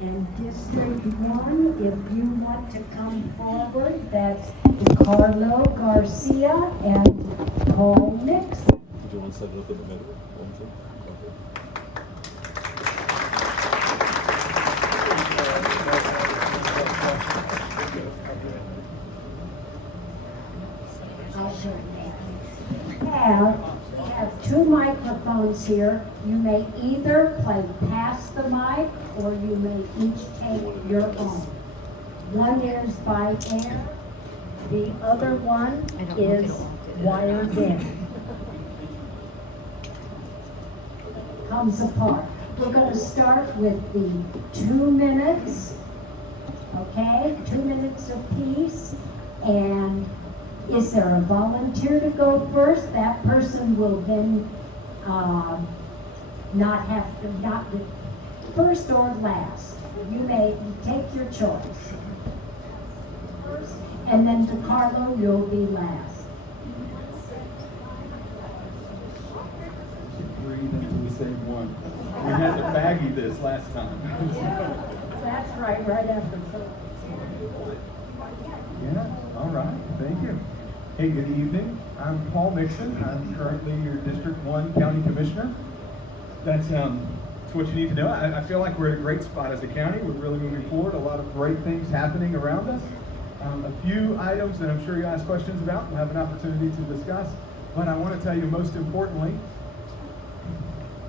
And District 1, if you want to come forward, that's Carlo Garcia and Paul Nixon. Do you want to set it up in the middle? Have two microphones here. You may either play past the mic or you may each take your own. One is by air, the other one is wired in. Comes apart. We're going to start with the 2 minutes, okay? 2 minutes apiece. And is there a volunteer to go first? That person will then not first or last. You may take your choice. First, and then to Carlo, you'll be last. Breathe until we say one. We had to baggy this last time. That's right after. Yeah, all right, thank you. Hey, good evening. I'm Paul Nixon. I'm currently your District 1 County Commissioner. That's what you need to know. I feel like we're at a great spot as a county. We're really moving forward. A lot of great things happening around us. A few items that I'm sure you ask questions about. We'll have an opportunity to discuss. But I want to tell you, most importantly,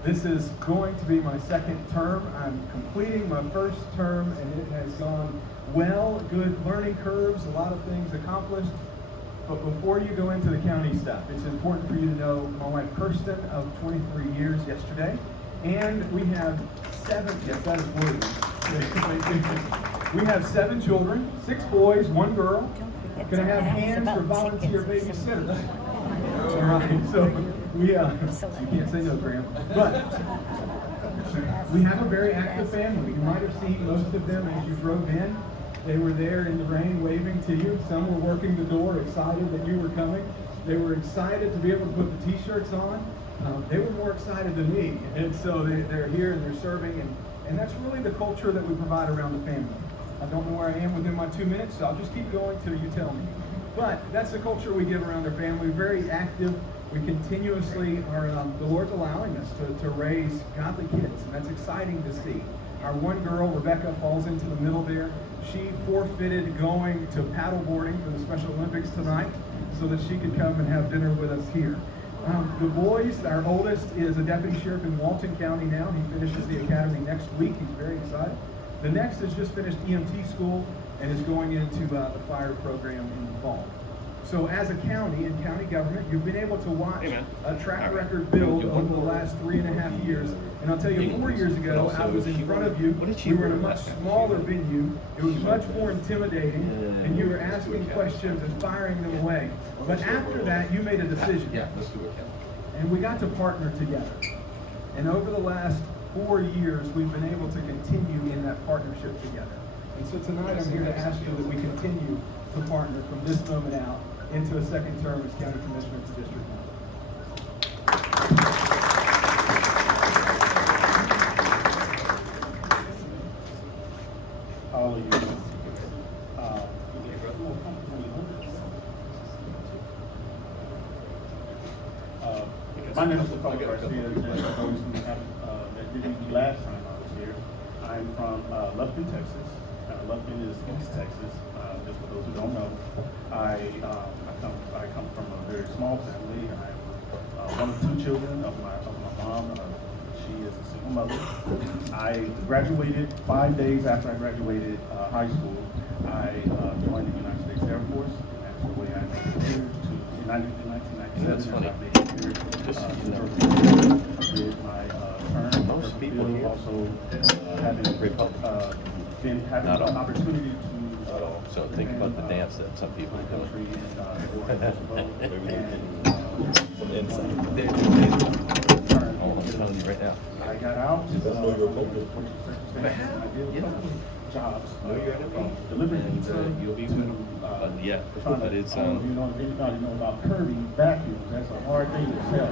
this is going to be my second term. I'm completing my first term, and it has gone well. Good learning curves, a lot of things accomplished. But before you go into the county stuff, it's important for you to know my wife Kirsten of 23 years yesterday. And we have 7, yes, that is worthy. We have 7 children, 6 boys, 1 girl. Gonna have hands for volunteer babysitters. All right, so we, you can't say no, Graham. But we have a very active family. You might have seen most of them as you drove in. They were there in the rain waving to you. Some were working the door, excited that you were coming. They were excited to be able to put the t-shirts on. They were more excited than me. And so they're here and they're serving. And that's really the culture that we provide around the family. I don't know where I am within my 2 minutes, so I'll just keep going till you tell me. But that's the culture we give around our family. Very active. We continuously are, the Lord's allowing us to raise godly kids. And that's exciting to see. Our one girl, Rebecca, falls into the middle there. She forfeited going to paddleboarding for the Special Olympics tonight so that she could come and have dinner with us here. The boys, our oldest is a deputy sheriff in Walton County now. He finishes the academy next week. He's very excited. The next has just finished EMT school and is going into the fire program in the fall. So as a county and county government, you've been able to watch a track record build over the last 3.5 years. And I'll tell you, 4 years ago, I was in front of you. We were in a much smaller venue. It was much more intimidating, and you were asking questions and firing them away. But after that, you made a decision. Yeah, let's do it. And we got to partner together. And over the last 4 years, we've been able to continue in that partnership together. And so tonight, I'm here to ask you that we continue to partner from this moment out into a second term as County Commissioner for District 1. All of you. My name is Okaloosa County. Those who have that didn't meet last time I was here. I'm from Lufkin, Texas. Lufkin is East Texas. Just for those who don't know, I come from a very small family. I'm one of 2 children of my mom. She is a single mother. I graduated 5 days after I graduated high school. I joined the United States Air Force. And that's the way I made it here to in 1997. That's funny. I made it here did my term. Most people here also having been having an opportunity to. So think about the dance that some people are doing. Some insight. I'm telling you right now. I got out. I did a couple of jobs. Delivering pizza. You'll be yeah, but it's you know, anybody know about Kirby vacuums? That's a hard thing to sell.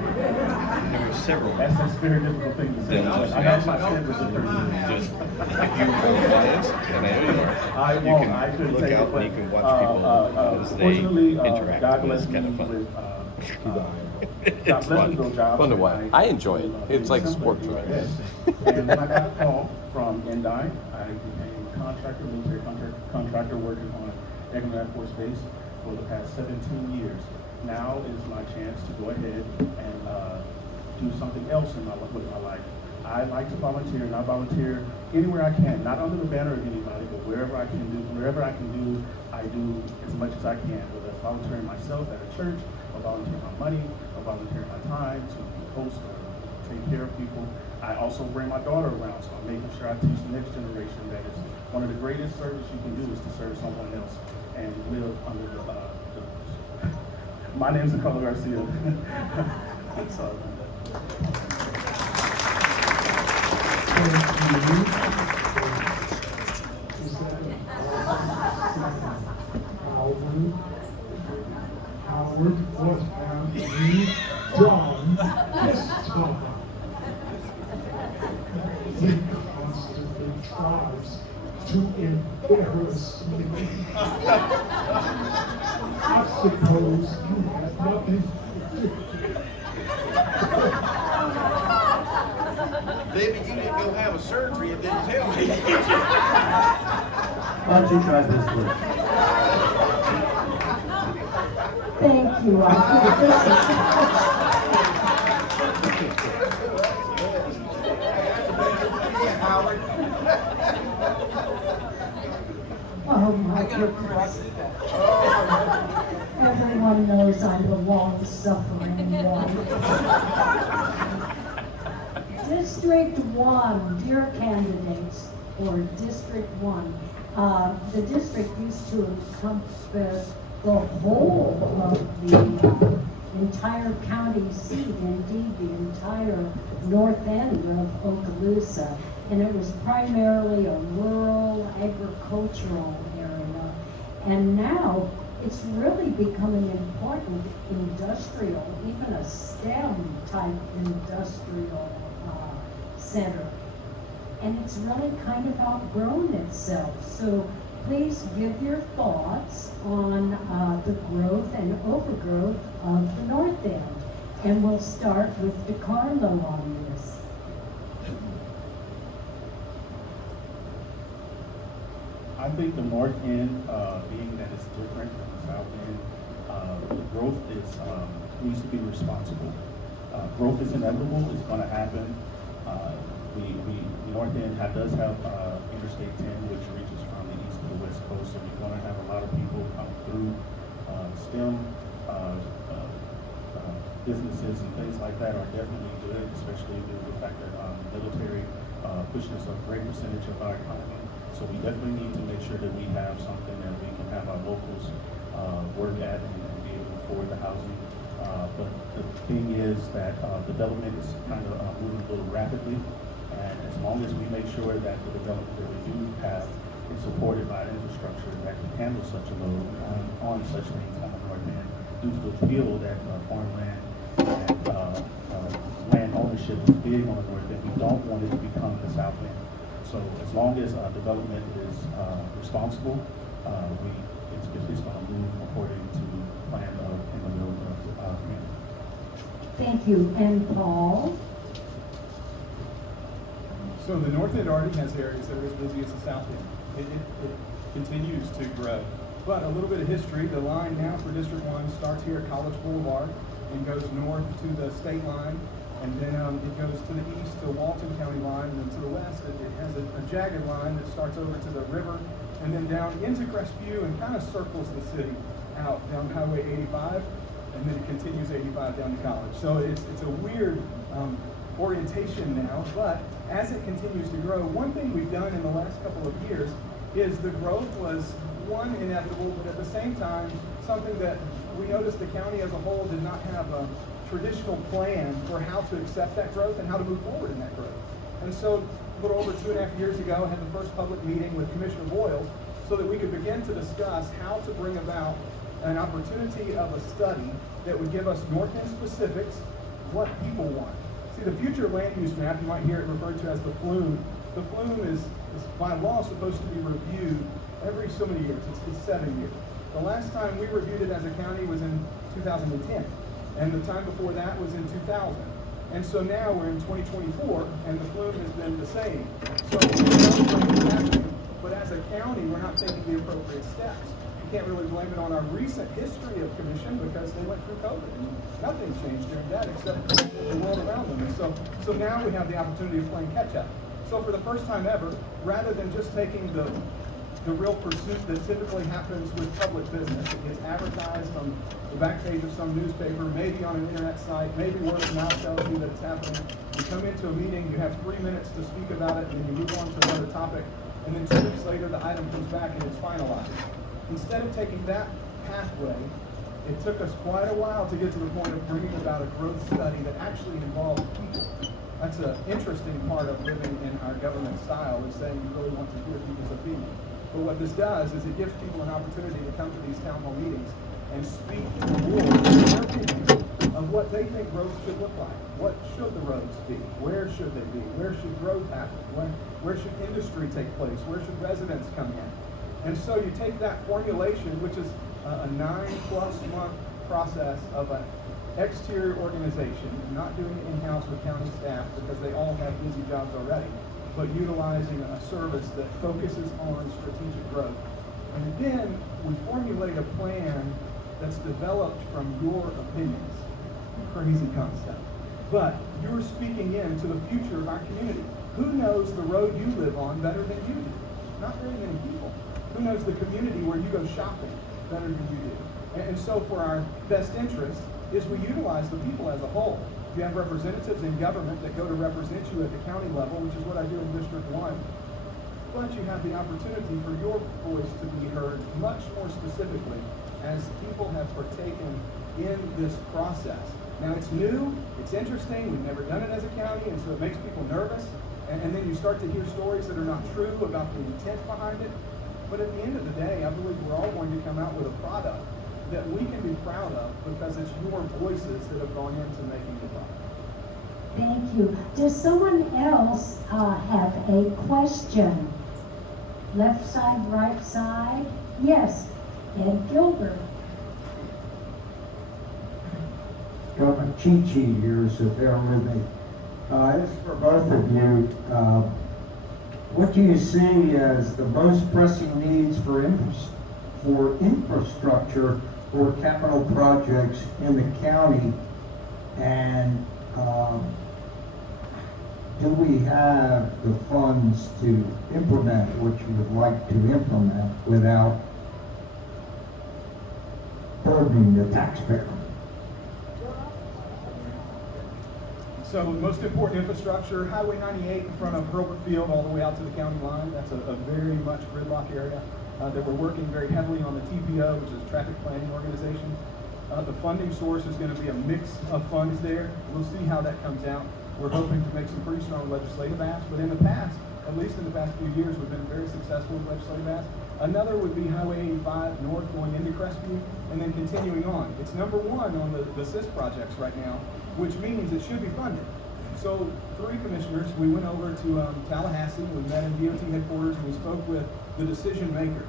There were several. That's a very difficult thing to say. Then I'll I have my standards of 30 Just, years. if you were clients, and I know you are, I you won't. can I couldn't look take out it, and you can but, watch people as they fortunately, interact. God And bless it's me kind of fun. with, It's God bless me fun. with those jobs. Fun to and watch. I enjoy it. It's like sport for me. And then I got a call from Endine. I became a contractor, military contractor working on Eglin Air Force Base for the past 17 years. Now is my chance to go ahead and do something else with my life. I like to volunteer, and I volunteer anywhere I can, not under the banner of anybody, but wherever I can do, I do as much as I can, whether it's volunteering myself at a church, or volunteering my money, or volunteering my time to host or take care of people. I also bring my daughter around, so I'm making sure I teach the next generation that it's one of the greatest service you can do is to serve someone else and live under the my name's Okaloosa Garcia. That's all. Howard, what have you done this time? He constantly tries to embarrass me. I suppose you had nothing to do. Baby, you didn't go have a surgery and didn't tell me. Why don't you try this one? Thank you. I think this is. Oh my goodness. Everyone knows I'm the long-suffering one. District 1, dear candidates, or District 1, the district used to encompass the whole of the entire county seat, indeed the entire north end of Okaloosa, and it was primarily a rural agricultural area. And now it's really become an important industrial, even a STEM type industrial center. And it's really kind of outgrown itself. So please give your thoughts on the growth and overgrowth of the north end. And we'll start with DeCarlo on this. I think the north end, being that it's different from the south end, the growth needs to be responsible. Growth is inevitable, it's gonna happen. The north end does have Interstate 10, which reaches from the east to the west coast, so you're gonna have a lot of people come through. STEM businesses and things like that are definitely good, especially the fact that military pushes a great percentage of our economy. So we definitely need to make sure that we have something that we can have our locals work at and be able to afford the housing. But the thing is that development is kind of moving a little rapidly, and as long as we make sure that the development that we do have is supported by infrastructure that can handle such a load on such things on the north end, due to the appeal that farmland and land ownership is big on the north end, we don't want it to become the south end. So as long as development is responsible, it's going to move according to plan in the middle of the community. Thank you. And Paul? So the north end already has areas that are as busy as the south end. It continues to grow. But a little bit of history, the line now for District 1 starts here at College Boulevard and goes north to the state line, and then it goes to the east to Walton County line, and then to the west it has a jagged line that starts over to the river, and then down into Crestview and kind of circles the city out down Highway 85, and then it continues 85 down to College. So it's a weird orientation now, but as it continues to grow, one thing we've done in the last couple of years is the growth was, one, inevitable, but at the same time, something that we noticed the county as a whole did not have a traditional plan for how to accept that growth and how to move forward in that growth. And so a little over 2.5 years ago, I had the first public meeting with Commissioner Boyle so that we could begin to discuss how to bring about an opportunity of a study that would give us north end specifics, what people want, See, the future land use map, you might hear it referred to as the flume. The flume is by law supposed to be reviewed every so many years. It's 7 years. The last time we reviewed it as a county was in 2010, and the time before that was in 2000. And so now we're in 2024, and the flume has been the same. So it's happening, but as a county, we're not taking the appropriate steps. You can't really blame it on our recent history of commission because they went through COVID, and nothing's changed during that except the world around them. And so now we have the opportunity of playing catch up. So for the first time ever, rather than just taking the real pursuit that typically happens with public business, it gets advertised on the back page of some newspaper, maybe on an internet site, maybe word of mouth tells you that it's happening. You come into a meeting, you have 3 minutes to speak about it, and then you move on to another topic, and then 2 weeks later the item comes back and it's finalized. Instead of taking that pathway, it took us quite a while to get to the point of bringing about a growth study that actually involved people. That's an interesting part of living in our government style, is saying you really want to hear people's opinion. But what this does is it gives people an opportunity to come to these town hall meetings and speak to the board their opinion of what they think growth should look like. What should the roads be? Where should they be? Where should growth happen? Where should industry take place? Where should residents come in? And so you take that formulation, which is a 9+ month process of an exterior organization, not doing it in-house with county staff because they all have busy jobs already, but utilizing a service that focuses on strategic growth. And then we formulate a plan that's developed from your opinions. Crazy concept. But you're speaking into the future of our community. Who knows the road you live on better than you do? Not very many people. Who knows the community where you go shopping better than you do? And so for our best interest is we utilize the people as a whole. You have representatives in government that go to represent you at the county level, which is what I do in District 1. But you have the opportunity for your voice to be heard much more specifically as people have partaken in this process. Now it's new, it's interesting, we've never done it as a county, and so it makes people nervous. And then you start to hear stories that are not true about the intent behind it. But at the end of the day, I believe we're all going to come out with a product that we can be proud of because it's your voices that have gone into making the product. Thank you. Does someone else have a question? Left side, right side? Yes, Ed Gilbert. Got my cheat sheet here, so bear with me. This is for both of you. What do you see as the most pressing needs for infrastructure or capital projects in the county? And do we have the funds to implement what you would like to implement without burdening the taxpayer? So most important infrastructure, Highway 98 in front of Herbert Field all the way out to the county line. That's a very much gridlock area that we're working very heavily on the TPO, which is Traffic Planning Organization. The funding source is going to be a mix of funds there. We'll see how that comes out. We're hoping to make some pretty strong legislative asks, but in the past, at least in the past few years, we've been very successful with legislative asks. Another would be Highway 85 north going into Crestview and then continuing on. It's number 1 on the CIS projects right now, which means it should be funded. So 3 commissioners, we went over to Tallahassee, we met in DOT headquarters, and we spoke with the decision maker.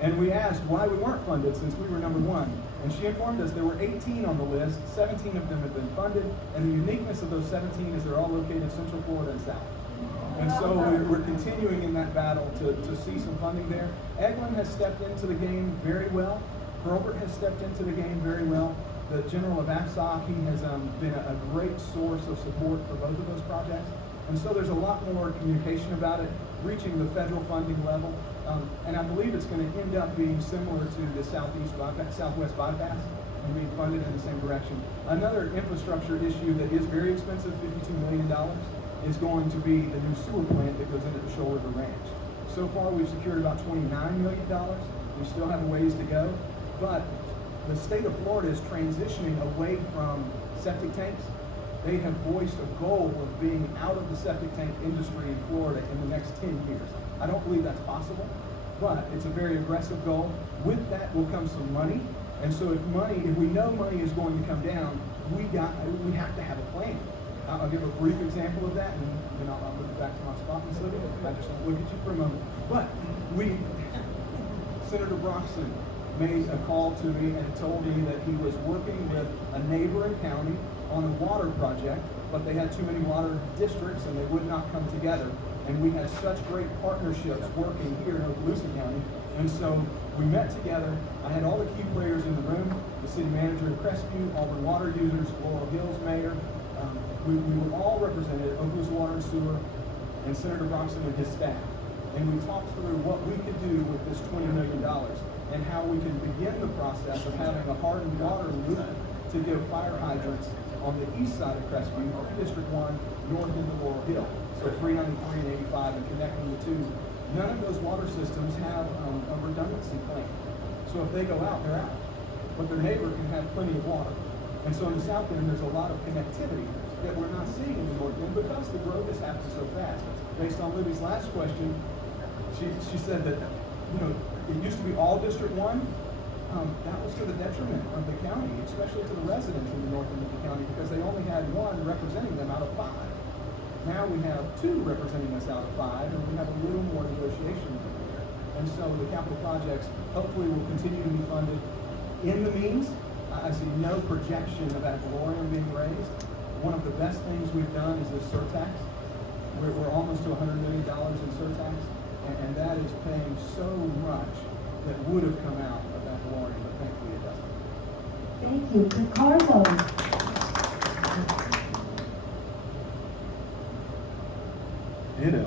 And we asked why we weren't funded since we were number 1. And she informed us there were 18 on the list, 17 of them have been funded, and the uniqueness of those 17 is they're all located in Central Florida and South. And so we're continuing in that battle to see some funding there. Eglin has stepped into the game very well. Herbert has stepped into the game very well. The General of AFSOC, he has been a great source of support for both of those projects. And so there's a lot more communication about it, reaching the federal funding level. And I believe it's going to end up being similar to the Southwest bypass and being funded in the same direction. Another infrastructure issue that is very expensive, $52 million, is going to be the new sewer plant that goes into the Shoal River Ranch. So far, we've secured about $29 million. We still have a ways to go, but the state of Florida is transitioning away from septic tanks. They have voiced a goal of being out of the septic tank industry in Florida in the next 10 years. I don't believe that's possible, but it's a very aggressive goal. With that will come some money, and so if we know money is going to come down, we have to have a plan. I'll give a brief example of that, and then I'll move back to my spot, Ms. Libby. I just want to look at you for a moment. But Senator Broxton made a call to me and told me that he was working with a neighboring county on a water project, but they had too many water districts and they would not come together. And we had such great partnerships working here in Okaloosa County. And so we met together. I had all the key players in the room, the city manager of Crestview, Auburn water users, Laurel Hills mayor. We were all represented, Okaloosa Water and Sewer, and Senator Broxton and his staff. And we talked through what we could do with this $20 million and how we could begin the process of having a hardened water loop to give fire hydrants on the east side of Crestview, District 1, north into Laurel Hill. So 393 and 85 and connecting the two. None of those water systems have a redundancy plan. So if they go out, they're out. But their neighbor can have plenty of water. And so in the south end, there's a lot of connectivity that we're not seeing in the north end because the growth is happening so fast. Based on Libby's last question, she said that, it used to be all District 1. That was to the detriment of the county, especially to the residents in the north end of the county, because they only had one representing them out of 5. Now we have 2 representing us out of 5, and we have a little more negotiation there. And so the capital projects hopefully will continue to be funded. In the means, I see no projection of ad valorem being raised. One of the best things we've done is this surtax. We're almost to $100 million in surtax, and that is paying so much that would have come out of ad valorem, but thankfully it doesn't. Thank you. DeCarlo. Ditto.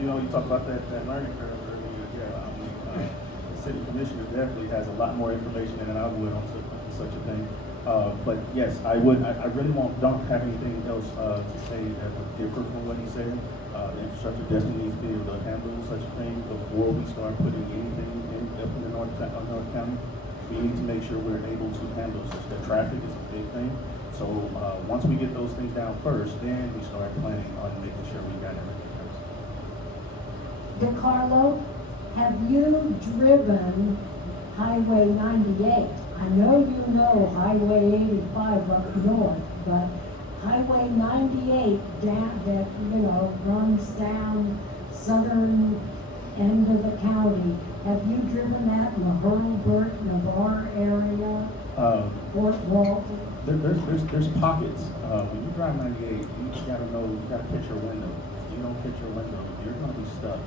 You talk about that learning curve earlier. The city commissioner definitely has a lot more information than I would on such a thing. But yes, I really don't have anything else to say that would differ from what he said. The infrastructure definitely needs to be able to handle such a thing before we start putting anything up in the North County. We need to make sure we're able to handle such that traffic is a big thing. So once we get those things down first, then we start planning on making sure we got everything else. DeCarlo, have you driven Highway 98? I know you know Highway 85 up north, but Highway 98 down that runs down southern end of the county. Have you driven that in the Hurlburt, Navarre area? Fort Walton? There's pockets. When you drive 98, you gotta know, you gotta catch your window. If you don't catch your window, you're gonna be stuck.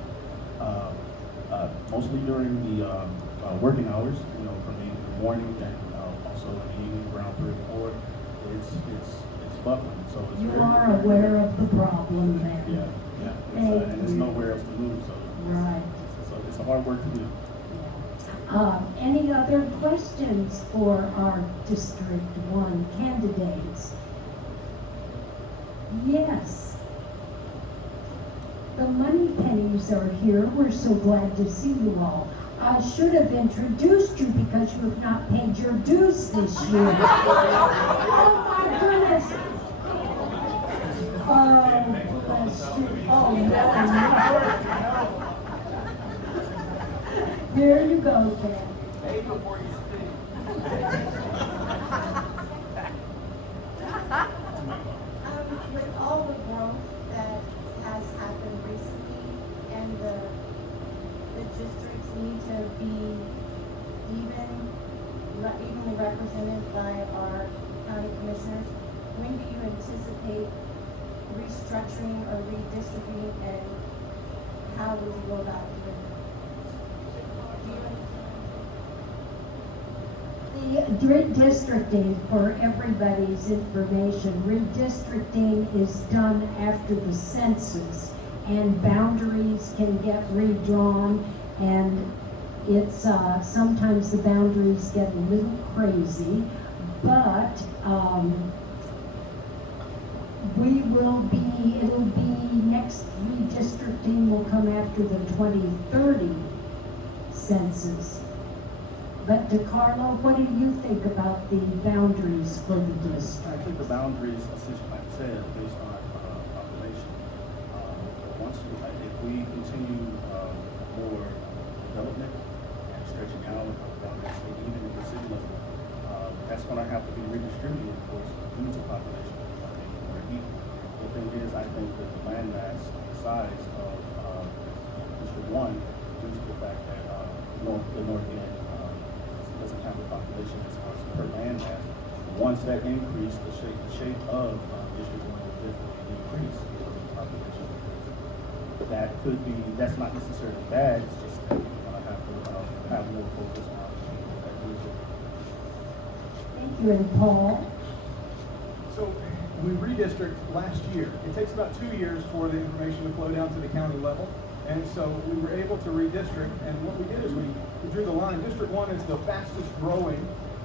Mostly during the working hours, from the morning and also in the evening around 3 or 4, it's buckling. So it's You very, are aware of the problem there. Yeah. And there's you. nowhere else to move, so Right. it's a hard work to do. Any other questions for our District 1 candidates? Yes. The Money Pennies are here. We're so glad to see you all. I should have introduced you because you have not paid your dues this year. Oh my goodness. Oh, bless you. Oh, no. There you go, Ken. Hey, before you speak. With all the growth that has happened recently and the districts need to be evenly represented by our county commissioners, when do you anticipate restructuring or redistricting, and how would you go about doing it? The redistricting, for everybody's information, redistricting is done after the census, and boundaries can get redrawn, and it's sometimes the boundaries get a little crazy, but it'll be next redistricting will come after the 2030 census. But DeCarlo, what do you think about the boundaries for the district? I think the boundaries, essentially, like I said, are based on population. If we continue more development and stretching out down that state, even at the city level, that's going to have to be redistributed, of course, due to population or people. The thing is, I think that the land mass size of District 1, due to the fact that the north end doesn't have the population as far as per land mass, once that increase, the shape of District 1 will definitely increase because of the population increase. That could be, that's not necessarily bad, it's just that we're going to have to have more focus on that region. Thank you, and Paul? So we redistrict last year. It takes about 2 years for the information to flow down to the county level. And so we were able to redistrict, and what we did is we drew the line. District 1 is the fastest growing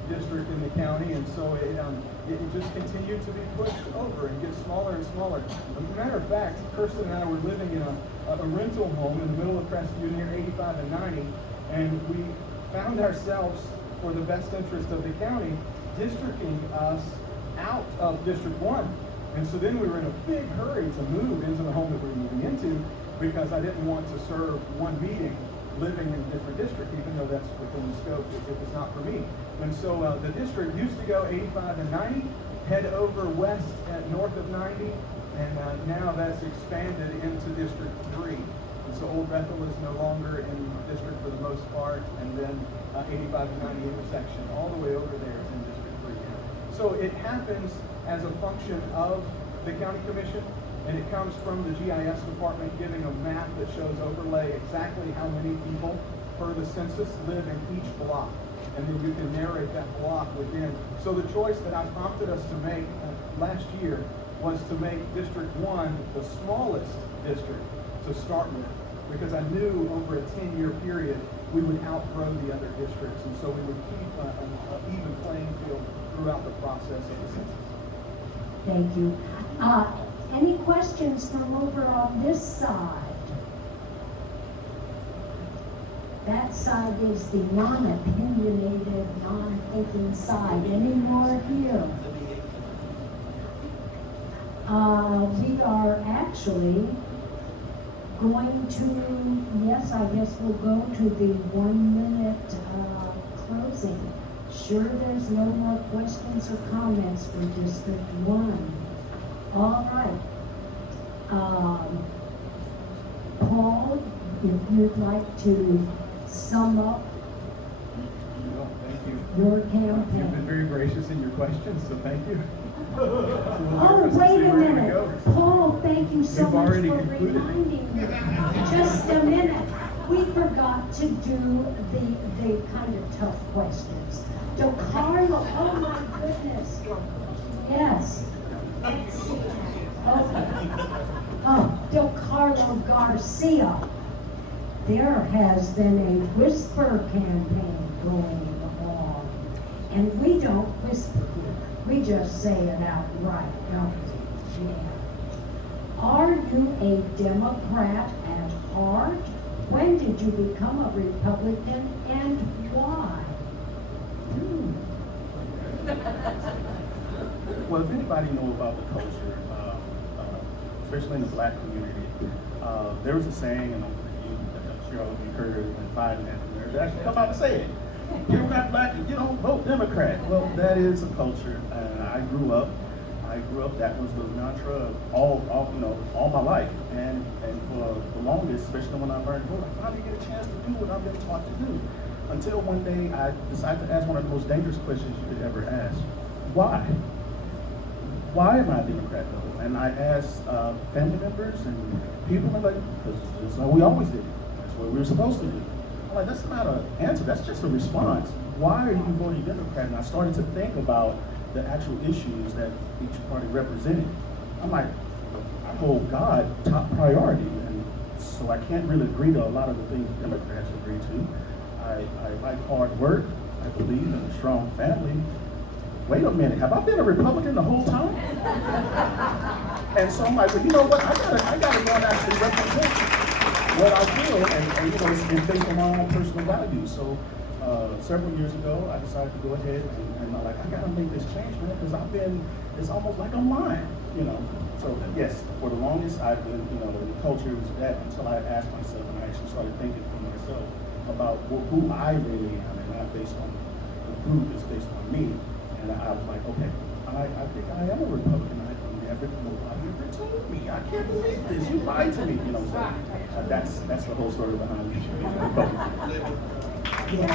district in the county, and so it just continued to be pushed over and get smaller and smaller. As a matter of fact, Kirsten and I were living in a rental home in the middle of Crestview near 85 and 90, and we found ourselves, for the best interest of the county, districting us out of District 1. And so then we were in a big hurry to move into the home that we were moving into, because I didn't want to serve one meeting living in a different district, even though that's within the scope. It was not for me. And so the district used to go 85 and 90, head over west at north of 90, and now that's expanded into District 3. And so Old Bethel is no longer in the district for the most part, and then 85 and 90 intersection all the way over there is in District 3 now. So it happens as a function of the county commission, and it comes from the GIS department giving a map that shows overlay exactly how many people per the census live in each block. And then you can narrate that block within. So the choice that I prompted us to make last year was to make District 1 the smallest district to start with, because I knew over a 10-year period we would outgrow the other districts, and so we would keep an even playing field throughout the process of the census. Thank you. Any questions from over on this side? That side is the non-opinionated, non-thinking side. Any more here? We are actually going to, yes, I guess we'll go to the 1 minute closing. Sure, there's no more questions or comments for District 1. All right. Paul, if you'd like to sum up No, thank you. your You've been campaign. very gracious in your questions, so thank you. Oh, wait a minute. Paul, thank you so You've much for already concluded. reminding me. Just a minute. We forgot to do the kind of tough questions. DeCarlo, oh my goodness. Yes. Okay. Oh, DeCarlo Garcia. There has been a whisper campaign going on. And we don't whisper here. We just say it outright, don't we? Yeah. Are you a Democrat at heart? When did you become a Republican and why? Well, if anybody know about the culture, especially in the black community, there was a saying, and I'm sure all of you heard it when Biden had the nerve to actually come out and say it. You're not black, you don't vote Democrat. Well, that is a culture. I grew up, that was the mantra all my life. And for the longest, especially when I learned to vote, I finally get a chance to do what I've been taught to do. Until one day I decided to ask one of the most dangerous questions you could ever ask. Why? Why am I a Democrat though? And I asked family members and people, and like, because that's what we always did. That's what we were supposed to do. I'm like, that's not an answer, that's just a response. Why are you voting Democrat? And I started to think about the actual issues that each party represented. I'm like, I hold God top priority, and so I can't really agree to a lot of the things Democrats agree to. I like hard work, I believe in a strong family. Wait a minute, have I been a Republican the whole time? And so I'm like, well, you know what, I gotta go and actually represent what I feel, and you know, it's based on my own personal values. So several years ago, I decided to go ahead and I'm like, I gotta make this change, man, because it's almost like I'm lying, you know. So yes, for the longest, I've been, you know, the culture was that until I asked myself and I actually started thinking for myself about who I really am, and not based on the group, it's based on me. And I was like, okay, I think I am a Republican. Nobody ever told me. I can't believe this. You lied to me. You know, so that's the whole story behind Republican. Yes,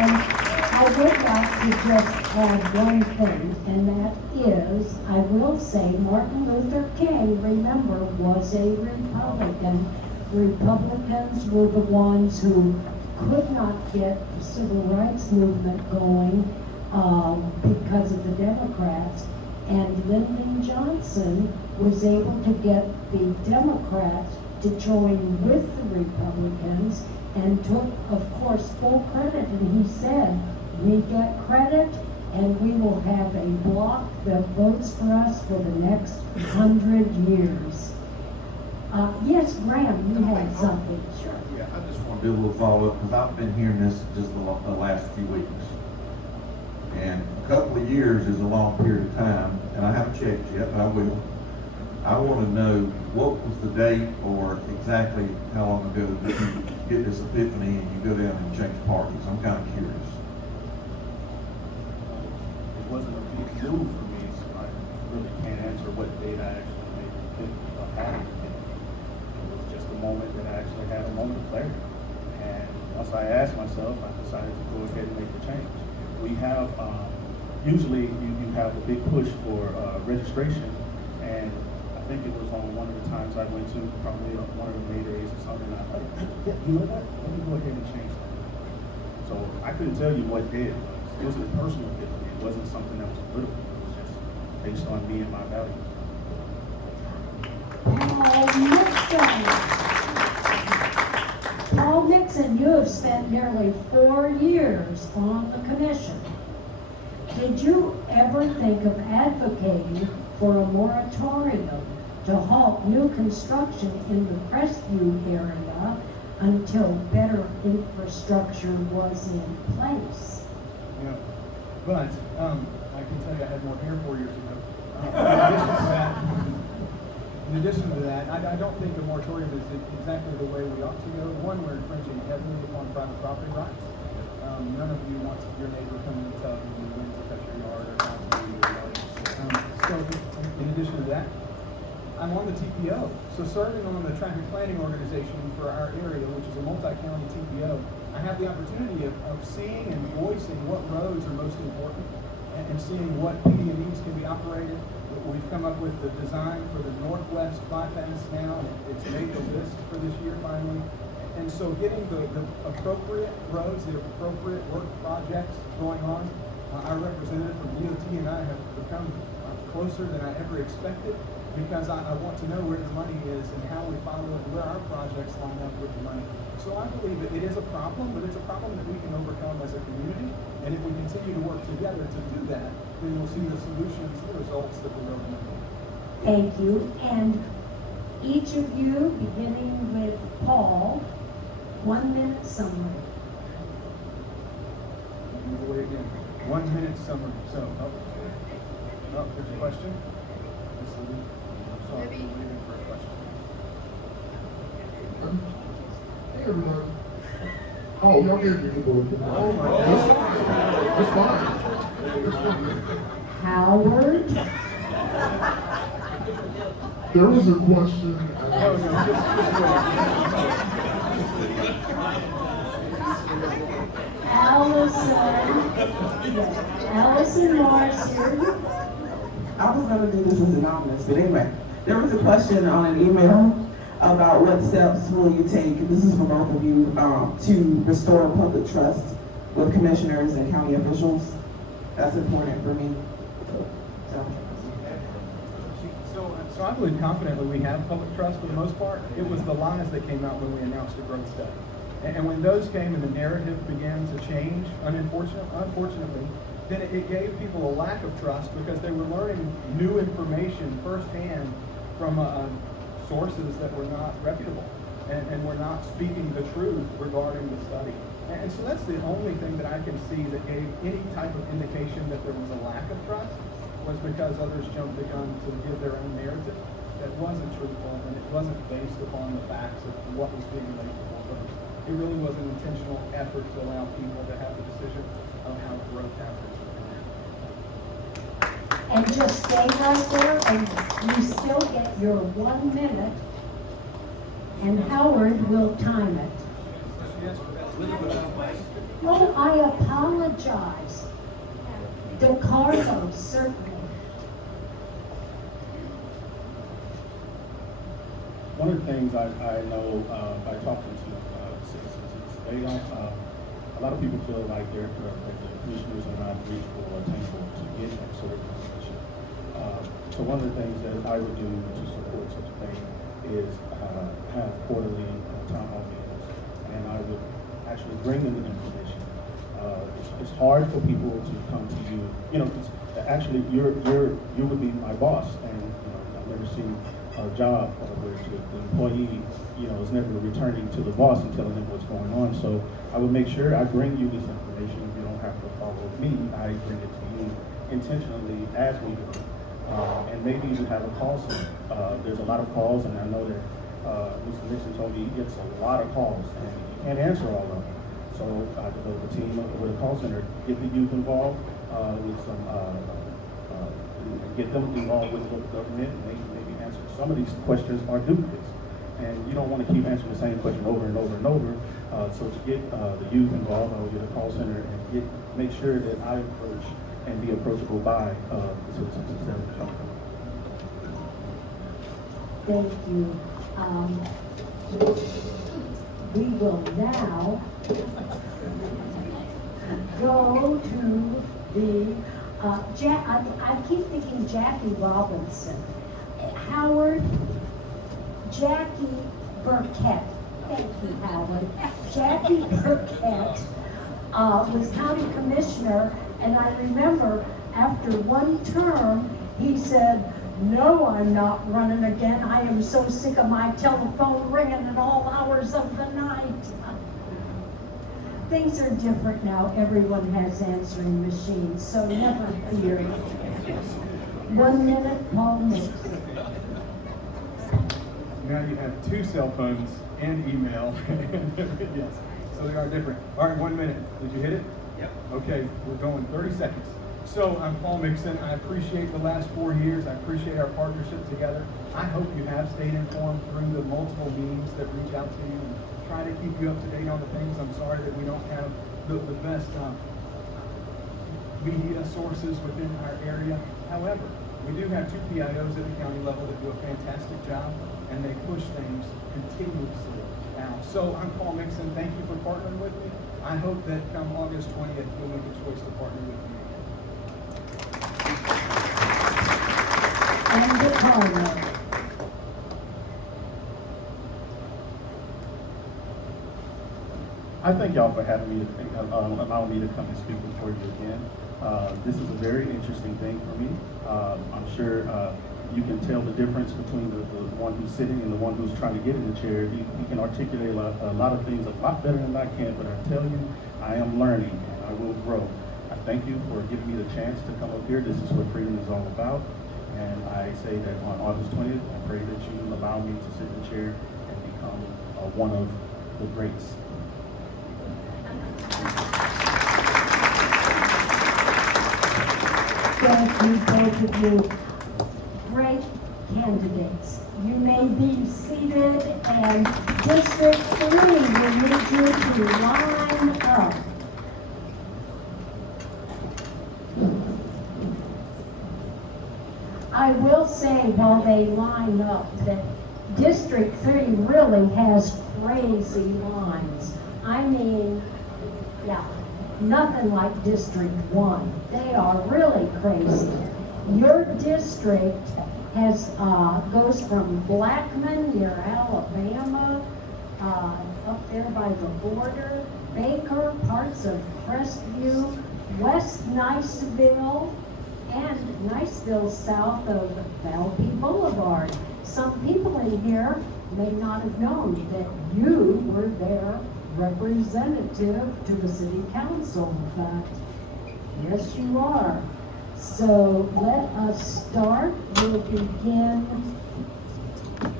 and I would like to just add one thing, and that is, I will say Martin Luther King, remember, was a Republican. Republicans were the ones who could not get the civil rights movement going because of the Democrats. And Lyndon Johnson was able to get the Democrats to join with the Republicans and took, of course, full credit. And he said, we get credit and we will have a bloc that votes for us for the next 100 years. Yes, Graham, you had something. Sure. Yeah, I just want to do a little follow-up because I've been hearing this just the last few weeks. And a couple of years is a long period of time, and I haven't checked yet, but I will. I want to know what was the date or exactly how long ago did you get this epiphany and you go down and change parties? I'm kind of curious. It wasn't a big deal for me, so I really can't answer what date I actually made the epiphany of having it. It was just a moment that I actually had a moment of clarity. And once I asked myself, I decided to go ahead and make the change. We have, usually you have a big push for registration, and I think it was on one of the times I went to, probably one of the May days or something, and I thought, yeah, you know what, let me go ahead and change that. So I couldn't tell you what day it was. It was a personal epiphany. It wasn't something that was political. It was just based on me and my values. Paul Nixon, you have spent nearly 4 years on the commission. Did you ever think of advocating for a moratorium to halt new construction in the Crestview area until better infrastructure was in place? Yeah, but I can tell you I had more hair 4 years ago. In addition to that, I don't think a moratorium is exactly the way we ought to go. One, we're infringing heavily upon private property rights. None of you want your neighbor coming to tell you when to cut your yard or not to do your yard. So, in addition to that, I'm on the TPO. So serving on the traffic planning organization for our area, which is a multi-county TPO, I have the opportunity of seeing and voicing what roads are most important and seeing what PD&Es can be operated. We've come up with the design for the Northwest bypass now. It's made the list for this year finally. And so getting the appropriate roads, the appropriate work projects going on, our representative from DOT and I have become closer than I ever expected because I want to know where the money is and how we follow it, where our projects line up with the money. So I believe that it is a problem, but it's a problem that we can overcome as a community. And if we continue to work together to do that, then we'll see the solutions, the results that we're really looking for. Thank you. And each of you, beginning with Paul, 1 minute summary. Move away again. 1 minute summary. So, there's a question. Sorry, waiting for a question. Hey everybody. Oh, y'all gave me the board. Oh my goodness. It's fine. Howard. There was a question. No, just Allison Morris here. I was going to do this as anonymous, but anyway, there was a question on an email about what steps will you take, this is for both of you, to restore public trust with commissioners and county officials. That's important for me. So I believe confidently we have public trust for the most part. It was the lies that came out when we announced a growth study. And when those came and the narrative began to change, unfortunately, then it gave people a lack of trust because they were learning new information firsthand from sources that were not reputable and were not speaking the truth regarding the study. And so that's the only thing that I can see that gave any type of indication that there was a lack of trust, was because others jumped the gun to give their own narrative that wasn't truthful and it wasn't based upon the facts of what was being laid before voters. It really was an intentional effort to allow people to have the decision of how growth happens. and just stay right there, and you still get your 1 minute, and Howard will time it. Oh, I apologize. DeCarlo, certainly. One of the things I know by talking to citizens is they don't, a lot of people feel like that the commissioners are not reachable or attainable to get that sort of information. So one of the things that I would do to support such a thing is have quarterly town hall meetings, and I would actually bring them the information. It's hard for people to come to you, you know, 'cause actually you would be my boss, and you know, I've never seen a job where the employee, you know, is never returning to the boss and telling them what's going on. So I would make sure I bring you this information. You don't have to follow me. I bring it to you intentionally as we go. And maybe even have a call center. There's a lot of calls, and I know that Mr. Nixon told me he gets a lot of calls, and he can't answer all of them. So I develop a team with a call center, get the youth involved with some, get them involved with local government, and they can maybe answer some of these questions are duplicates. And you don't want to keep answering the same question over and over and over. So to get the youth involved, I would get a call center and make sure that I approach and be approachable by the citizens instead of the company. Thank you. We will now go to the, I keep thinking Jackie Robinson. Howard, Jackie Burkett. Thank you, Howard. Jackie Burkett was county commissioner, and I remember after one term, he said, "No, I'm not running again. I am so sick of my telephone ringing at all hours of the night." Things are different now. Everyone has answering machines, so never fear. 1 minute, Paul Nixon. Now you have 2 cell phones and email. Yes, so they are different. All right, 1 minute. Did you hit it? Yep. Okay, we're going 30 seconds. So I'm Paul Mixon. I appreciate the last 4 years. I appreciate our partnership together. I hope you have stayed informed through the multiple meetings that reach out to you and try to keep you up to date on the things. I'm sorry that we don't have the best media sources within our area. However, we do have 2 PIOs at the county level that do a fantastic job, and they push things continuously out. So I'm Paul Mixon. Thank you for partnering with me. I hope that come August 20th, you'll make a choice to partner with me. And the caller. I thank y'all for having me, allowing me to come and speak before you again. This is a very interesting thing for me. I'm sure you can tell the difference between the one who's sitting and the one who's trying to get in the chair. He can articulate a lot of things a lot better than I can, but I tell you, I am learning and I will grow. I thank you for giving me the chance to come up here. This is what freedom is all about. And I say that on August 20th, I pray that you allow me to sit in the chair and become one of the greats. Thank you, both of you. Great candidates. You may be seated, and District 3 will need you to line up. I will say while they line up that District 3 really has crazy lines. I mean, yeah, nothing like District 1. They are really crazy. Your district has goes from Blackman near Alabama, up there by the border, Baker, parts of Crestview, West Niceville, and Niceville south of Bellevue Boulevard. Some people in here may not have known that you were their representative to the city council. In fact, yes, you are. So let us start. We'll begin.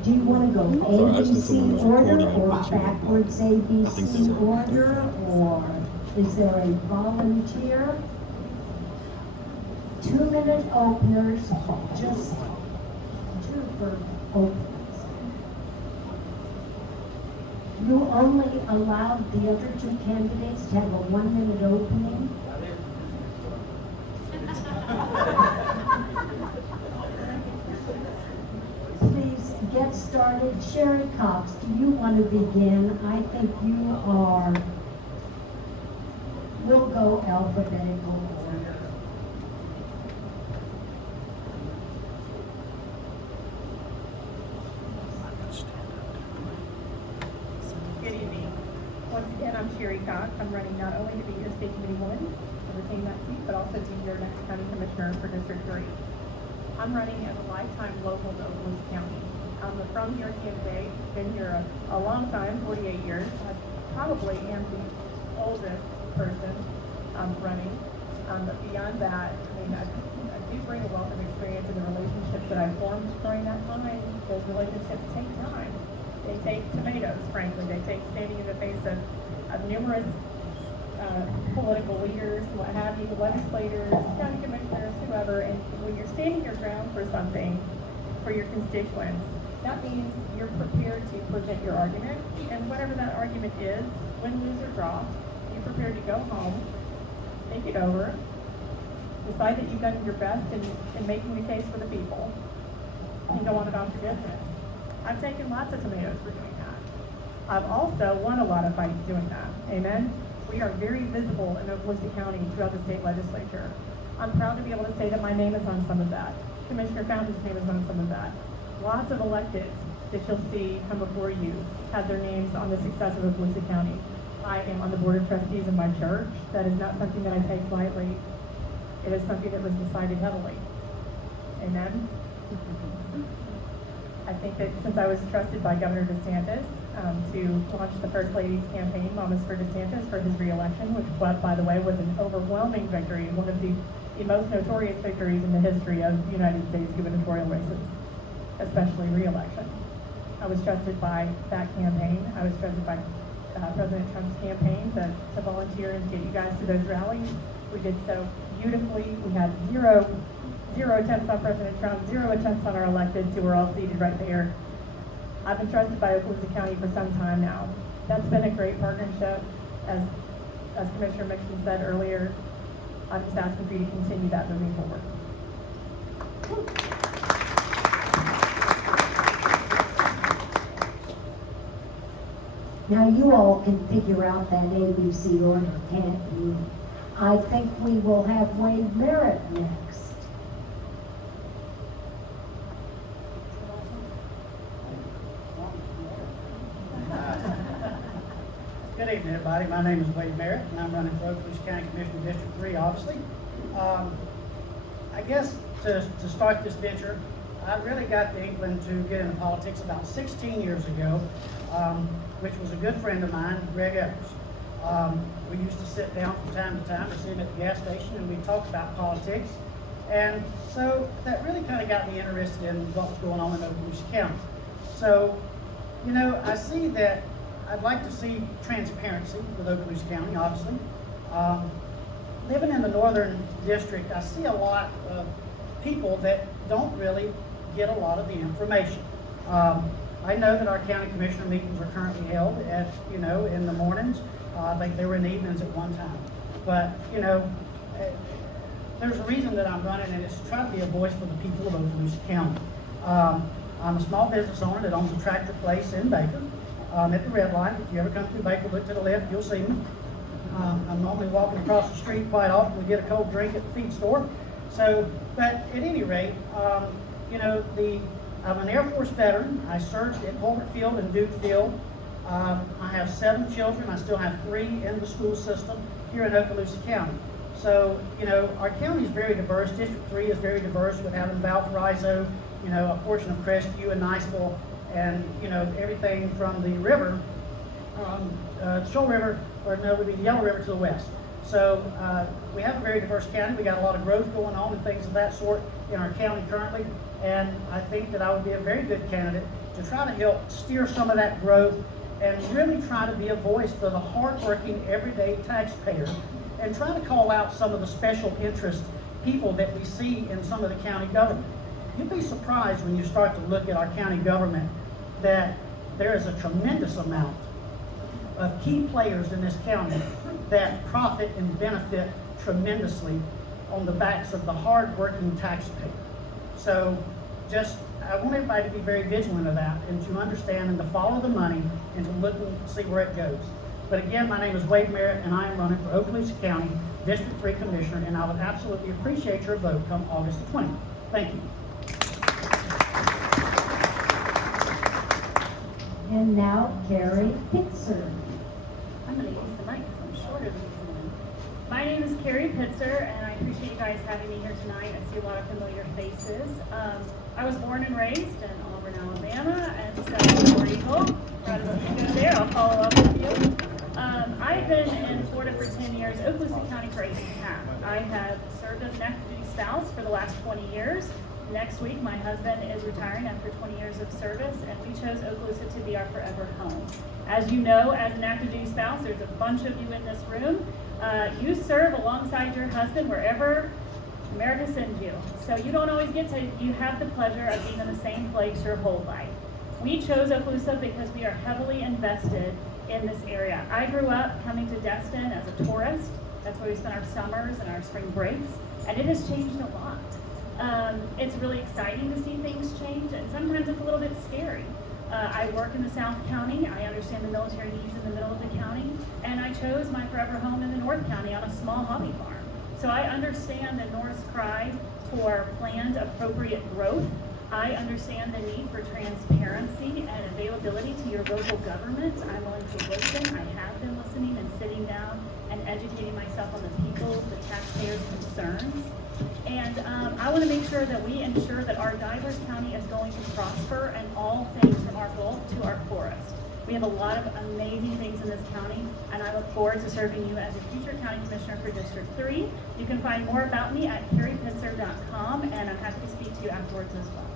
Do you want to go ABC order or backwards ABC order, or is there a volunteer? 2-minute openers, just 2 for openers. You only allowed the other 2 candidates to have a 1-minute opening. Please get started. Sherry Cox, do you want to begin? I think you are. We'll go alphabetical order. Good evening. Once again, I'm Sherry Cox. I'm running not only to be your state committee woman to retain that seat, but also to be your next county commissioner for District 3. I'm running as a lifetime local to Okaloosa County. I'm from here candidate, been here a long time, 48 years. I probably am the oldest person running. But beyond that, I mean, I do bring a wealth of experience in the relationships that I formed during that time. Those relationships take time. They take tomatoes, frankly. They take standing in the face of numerous political leaders, what have you, legislators, county commissioners, whoever. And when you're standing your ground for something, for your constituents, that means you're prepared to present your argument. And whatever that argument is, win, lose, or draw, you're prepared to go home, think it over, decide that you've done your best in making the case for the people, and go on about your business. I've taken lots of tomatoes for doing that. I've also won a lot of fights doing that. Amen? We are very visible in Okaloosa County throughout the state legislature. I'm proud to be able to say that my name is on some of that. Commissioner Fountain's name is on some of that. Lots of electeds that you'll see come before you have their names on the success of Okaloosa County. I am on the board of trustees in my church. That is not something that I take lightly. It is something that was decided heavily. Amen? I think that since I was trusted by Governor DeSantis to launch the First Lady's campaign, Mamas for DeSantis, for his re-election, which, by the way, was an overwhelming victory, one of the most notorious victories in the history of United States gubernatorial races, especially re-election. I was trusted by that campaign. I was trusted by President Trump's campaign to volunteer and get you guys to those rallies. We did so beautifully. We had zero attempts on President Trump, 0 attempts on our electeds, who were all seated right there. I've been trusted by Okaloosa County for some time now. That's been a great partnership. As Commissioner Mixon said earlier, I'm just asking for you to continue that moving forward. Now you all can figure out that ABC order, can't you? I think we will have Wade Merritt next. Good evening, everybody. My name is Wade Merritt, and I'm running for Okaloosa County Commissioner District 3, obviously. I guess to start this venture, I really got the inkling to get into politics about 16 years ago, which was a good friend of mine, Greg Evers. We used to sit down from time to time, or sit at the gas station, and we'd talk about politics. And so that really kind of got me interested in what was going on in Okaloosa County. So, you know, I see that I'd like to see transparency with Okaloosa County, obviously. Living in the Northern District, I see a lot of people that don't really get a lot of the information. I know that our county commissioner meetings are currently held at, in the mornings. I think they were in the evenings at one time. But, there's a reason that I'm running, and it's to try to be a voice for the people of Okaloosa County. I'm a small business owner that owns a tractor place in Baker. At the red light. If you ever come through Baker, look to the left, you'll see me. I'm normally walking across the street quite often to get a cold drink at the feed store. So, but at any rate, I'm an Air Force veteran. I served at Holbert Field and Duke Field. I have 7 children. I still have 3 in the school system here in Okaloosa County. So, our county is very diverse. District 3 is very diverse with having Valparaiso, a portion of Crestview and Niceville, and everything from the river, Shoal River, or no, it would be the Yellow River to the west. So we have a very diverse county. We got a lot of growth going on and things of that sort in our county currently, and I think that I would be a very good candidate to try to help steer some of that growth and really try to be a voice for the hardworking, everyday taxpayer, and try to call out some of the special interests people that we see in some of the county government. You'd be surprised when you start to look at our county government that there is a tremendous amount of key players in this county that profit and benefit tremendously on the backs of the hard-working taxpayer. So I want everybody to be very vigilant of that and to understand and to follow the money and to look and see where it goes. But again, my name is Wade Merritt and I am running for Okaloosa County District 3 Commissioner, and I would absolutely appreciate your vote come August the 20th. Thank you. And now Carrie Pitzer. I'm going to use the mic because I'm shorter than someone. My name is Carrie Pitzer, and I appreciate you guys having me here tonight. I see a lot of familiar faces. I was born and raised in Auburn, Alabama, and so War Eagle. Proud to see you go there. I'll follow up with you. I've been in Florida for 10 years, Okaloosa County for 8.5. I have served as an active duty spouse for the last 20 years. Next week, my husband is retiring after 20 years of service, and we chose Okaloosa to be our forever home. As you know, as an active duty spouse, there's a bunch of you in this room. You serve alongside your husband wherever America sends you. So you don't always get to, you have the pleasure of being in the same place your whole life. We chose Okaloosa because we are heavily invested in this area. I grew up coming to Destin as a tourist. That's where we spent our summers and our spring breaks, and it has changed a lot. It's really exciting to see things change, and sometimes it's a little bit scary. I work in the South County. I understand the military needs in the middle of the county, and I chose my forever home in the North County on a small hobby farm. So I understand the North's cry for planned appropriate growth. I understand the need for transparency and availability to your local government. I'm willing to listen. I have been listening and sitting down and educating myself on the people, the taxpayers' concerns. And I want to make sure that we ensure that our diverse county is going to prosper in all things from our Gulf to our forest. We have a lot of amazing things in this county, and I look forward to serving you as a future county commissioner for District 3. You can find more about me at carriepitzer.com, and I'm happy to speak to you afterwards as well.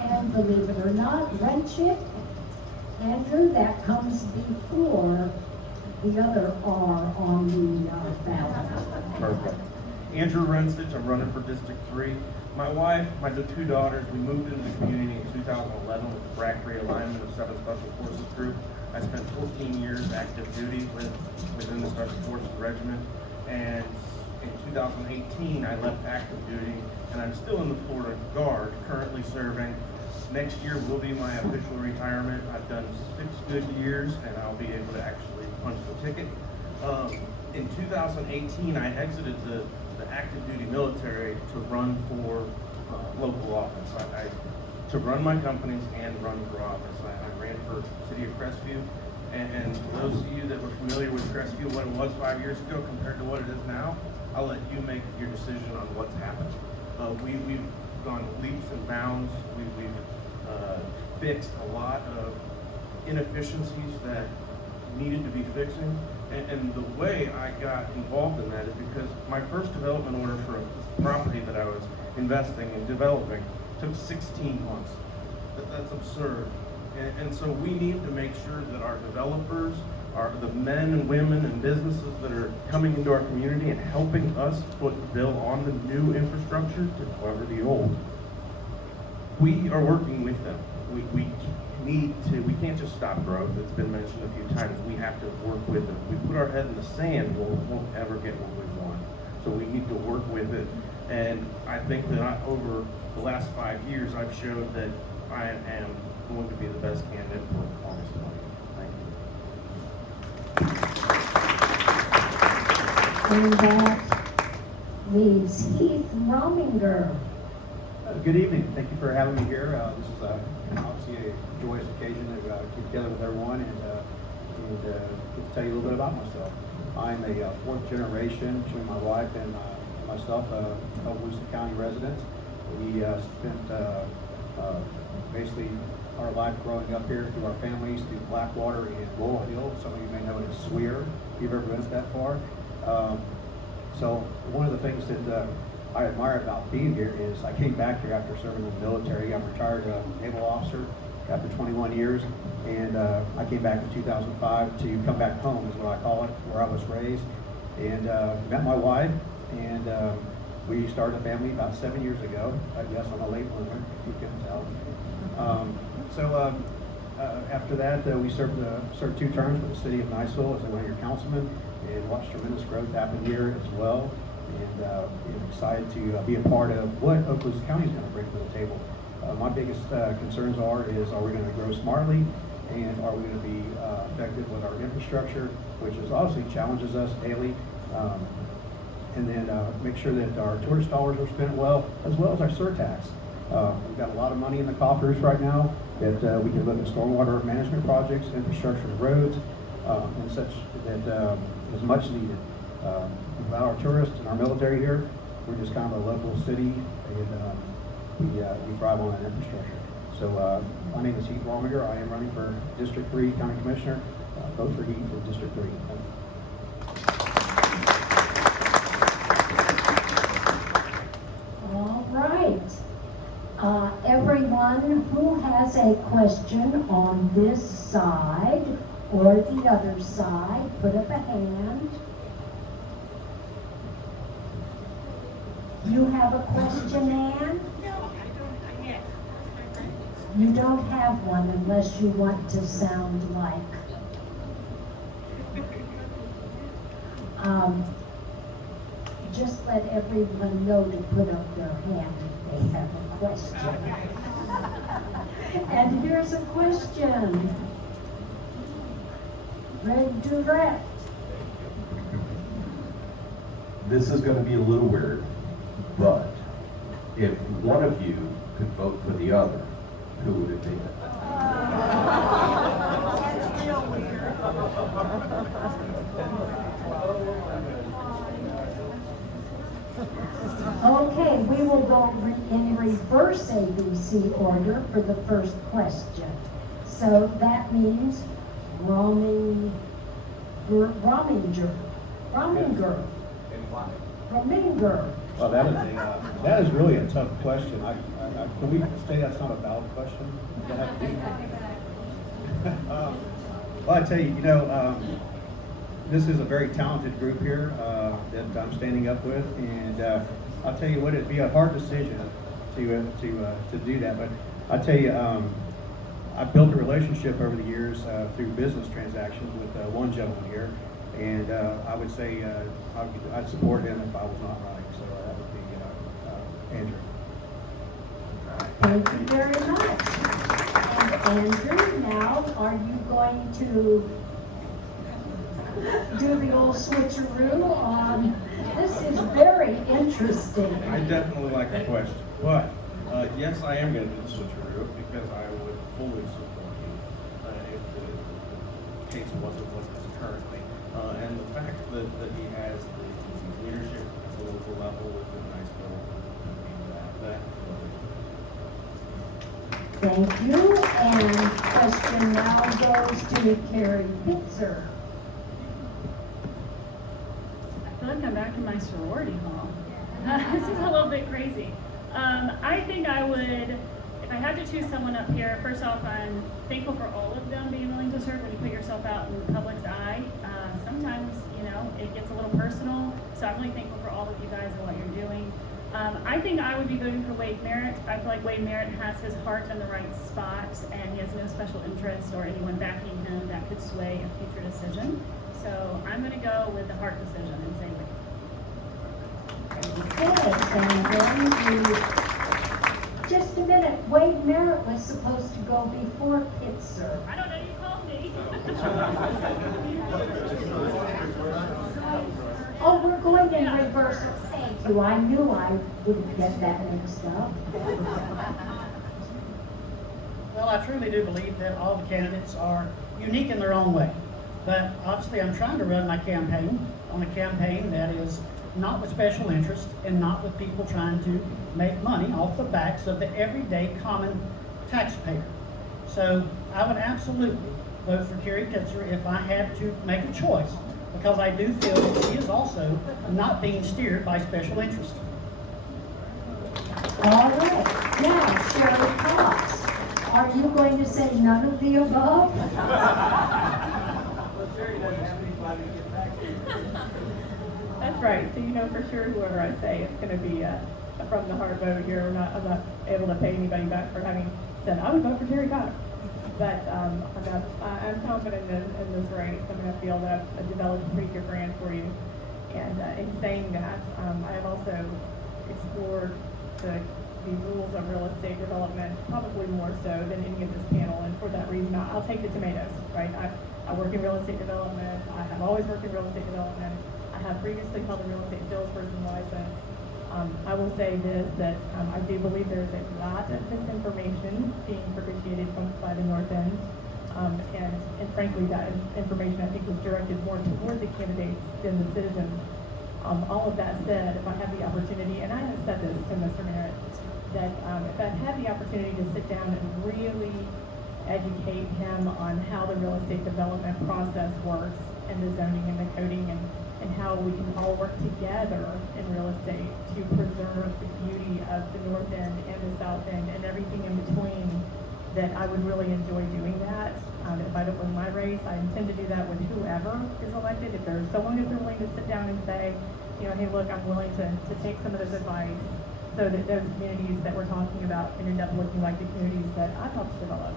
And believe it or not, Renchick, Andrew, that comes before the other R on the ballot. Perfect. Andrew Runstich, I'm running for District 3. My wife, my two daughters, we moved into the community in 2011 with the BRAC realignment of 7th Special Forces Group. I spent 14 years active duty within the Special Forces Regiment, and in 2018 I left active duty, and I'm still in the Florida Guard, currently serving. Next year will be my official retirement. I've done 6 good years, and I'll be able to actually punch the ticket. In 2018, I exited the active duty military to run for local office. To run my companies and run for office. I ran for City of Crestview, and those of you that were familiar with Crestview, what it was 5 years ago compared to what it is now, I'll let you make your decision on what's happened. We've gone leaps and bounds. We've fixed a lot of inefficiencies that needed to be fixing. And the way I got involved in that is because my first development order for a property that I was investing and developing took 16 months. That's absurd. And so we need to make sure that our developers, the men and women and businesses that are coming into our community and helping us put the bill on the new infrastructure to cover the old. We are working with them. We can't just stop growth. It's been mentioned a few times. We have to work with them. We put our head in the sand, we won't ever get what we want. So we need to work with it. And I think that over the last 5 years, I've showed that I am going to be the best candidate for August 20th. Thank you. And that leaves Heath Rominger. Good evening. Thank you for having me here. This is obviously a joyous occasion to get together with everyone and get to tell you a little bit about myself. I'm a fourth generation between my wife and myself, Okaloosa County resident. We spent basically our life growing up here through our families, through Blackwater and Laurel Hill. Some of you may know it as Swear, if you've ever been that far. So one of the things that I admire about being here is I came back here after serving in the military. I'm a retired naval officer, after 21 years. And I came back in 2005 to come back home, is what I call it, where I was raised. And met my wife, and we started a family about 7 years ago. Yes, I'm a late bloomer, if you couldn't tell. After that, we served 2 terms for the city of Niceville as one of your councilmen, and watched tremendous growth happen here as well. And I'm excited to be a part of what Okaloosa County is going to bring to the table. My biggest concerns are we going to grow smartly, and are we going to be effective with our infrastructure, which is obviously challenges us daily. And then make sure that our tourist dollars are spent well as our surtax. We've got a lot of money in the coffers right now that we can look at stormwater management projects, infrastructure and roads, and such that is much needed. Without our tourists and our military here, we're just kind of a local city, and we thrive on that infrastructure. So my name is Heath Romiger. I am running for District 3 County Commissioner. Vote for Heath for District 3. Thank you. All right. Everyone who has a question on this side or the other side, put up a hand. You have a question, Ann? No, I don't yet. You don't have one unless you want to sound like. Just let everyone know to put up their hand if they have a question. And here's a question. Red Durrett. This is going to be a little weird, but if one of you could vote for the other, who would it be? That's real weird. Okay, we will go in reverse ABC order for the first question. So that means Rominger. Well, that is really a tough question. Can we say that's not a valid question? Well, I tell you, this is a very talented group here that I'm standing up with, and I'll tell you what, it'd be a hard decision to do that. But I tell you, I've built a relationship over the years through business transactions with one gentleman here, and I would say I'd support him if I was not running. So that would be Andrew. Thank you very much. And Andrew, now are you going to do the old switcheroo on? This is very interesting. I definitely like the question, but yes, I am going to do the switcheroo because I would fully support you if the case wasn't what it is currently. And the fact that he has the leadership at the local level within Niceville, that Thank you. And question now goes to Carrie Pitzer. I feel like I'm back in my sorority hall. This is a little bit crazy. I think I would, if I had to choose someone up here, first off, I'm thankful for all of them being willing to serve when you put yourself out in the public's eye. Sometimes, it gets a little personal, so I'm really thankful for all of you guys and what you're doing. I think I would be voting for Wade Merritt. I feel like Wade Merritt has his heart in the right spot, and he has no special interest or anyone backing him that could sway a future decision. So I'm going to go with the heart decision and say Wade. Okay, and then just a minute. Wade Merritt was supposed to go before Pitzer. I don't know, you called me. Oh, we're going in reverse. Thank you. I knew I wouldn't get that mixed up. Well, I truly do believe that all the candidates are unique in their own way. But obviously, I'm trying to run my campaign on a campaign that is not with special interest and not with people trying to make money off the backs of the everyday common taxpayer. So I would absolutely vote for Carrie Pitzer if I had to make a choice, because I do feel that she is also not being steered by special interest. All right. Now, Sherry Cox. Are you going to say none of the above? That's right. So you know for sure whoever I say it's going to be from the heart vote here. I'm not able to pay anybody back for having said I would vote for Terry Cox. But I'm confident in this race. I'm going to feel that I've developed a pretty good brand for you. And in saying that, I have also explored the rules of real estate development probably more so than any of this panel. And for that reason, I'll take the tomatoes, right? I work in real estate development. I have always worked in real estate development. I have previously held a real estate salesperson license. I will say this, that I do believe there is a lot of misinformation being propitiated by the North End. And frankly, that information I think was directed more toward the candidates than the citizens. All of that said, if I have the opportunity, and I have said this to Mr. Merritt, that if I've had the opportunity to sit down and really educate him on how the real estate development process works and the zoning and the coding and how we can all work together in real estate to preserve the beauty of the North End and the South End and everything in between, that I would really enjoy doing that. If I don't win my race, I intend to do that with whoever is elected. If there's someone who's willing to sit down and say, you know, hey, look, I'm willing to take some of this advice so that those communities that we're talking about can end up looking like the communities that I've helped develop.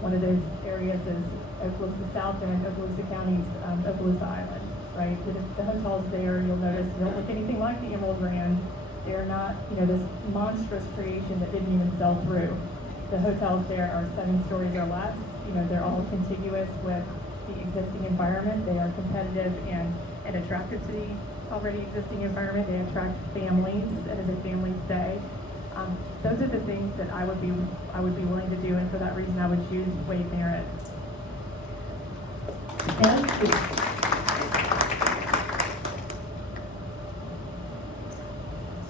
One of those areas is Okaloosa South End, Okaloosa County's Okaloosa Island, right? The hotels there, you'll notice, don't look anything like the Emerald Grand. They're not, you know, this monstrous creation that didn't even sell through. The hotels there are 7 stories or less. You know, they're all contiguous with the existing environment. They are competitive and attractive to the already existing environment. They attract families. It is a family stay. Those are the things that I would be willing to do, and for that reason, I would choose Wade Merritt. Thank you.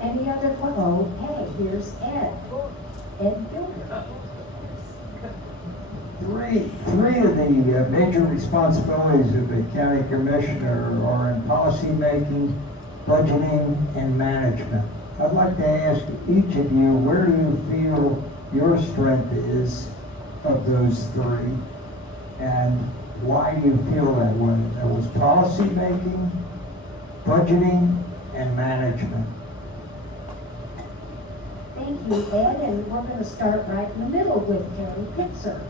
Any other one? Okay, here's Ed. Ed Gilbert. Three of the major responsibilities of the county commissioner are in policy making, budgeting, and management. I'd like to ask each of you, where do you feel your strength is of those 3, and why do you feel that way? That was policy making, budgeting, and management. Thank you, Ed, and we're going to start right in the middle with Terry Pitzer.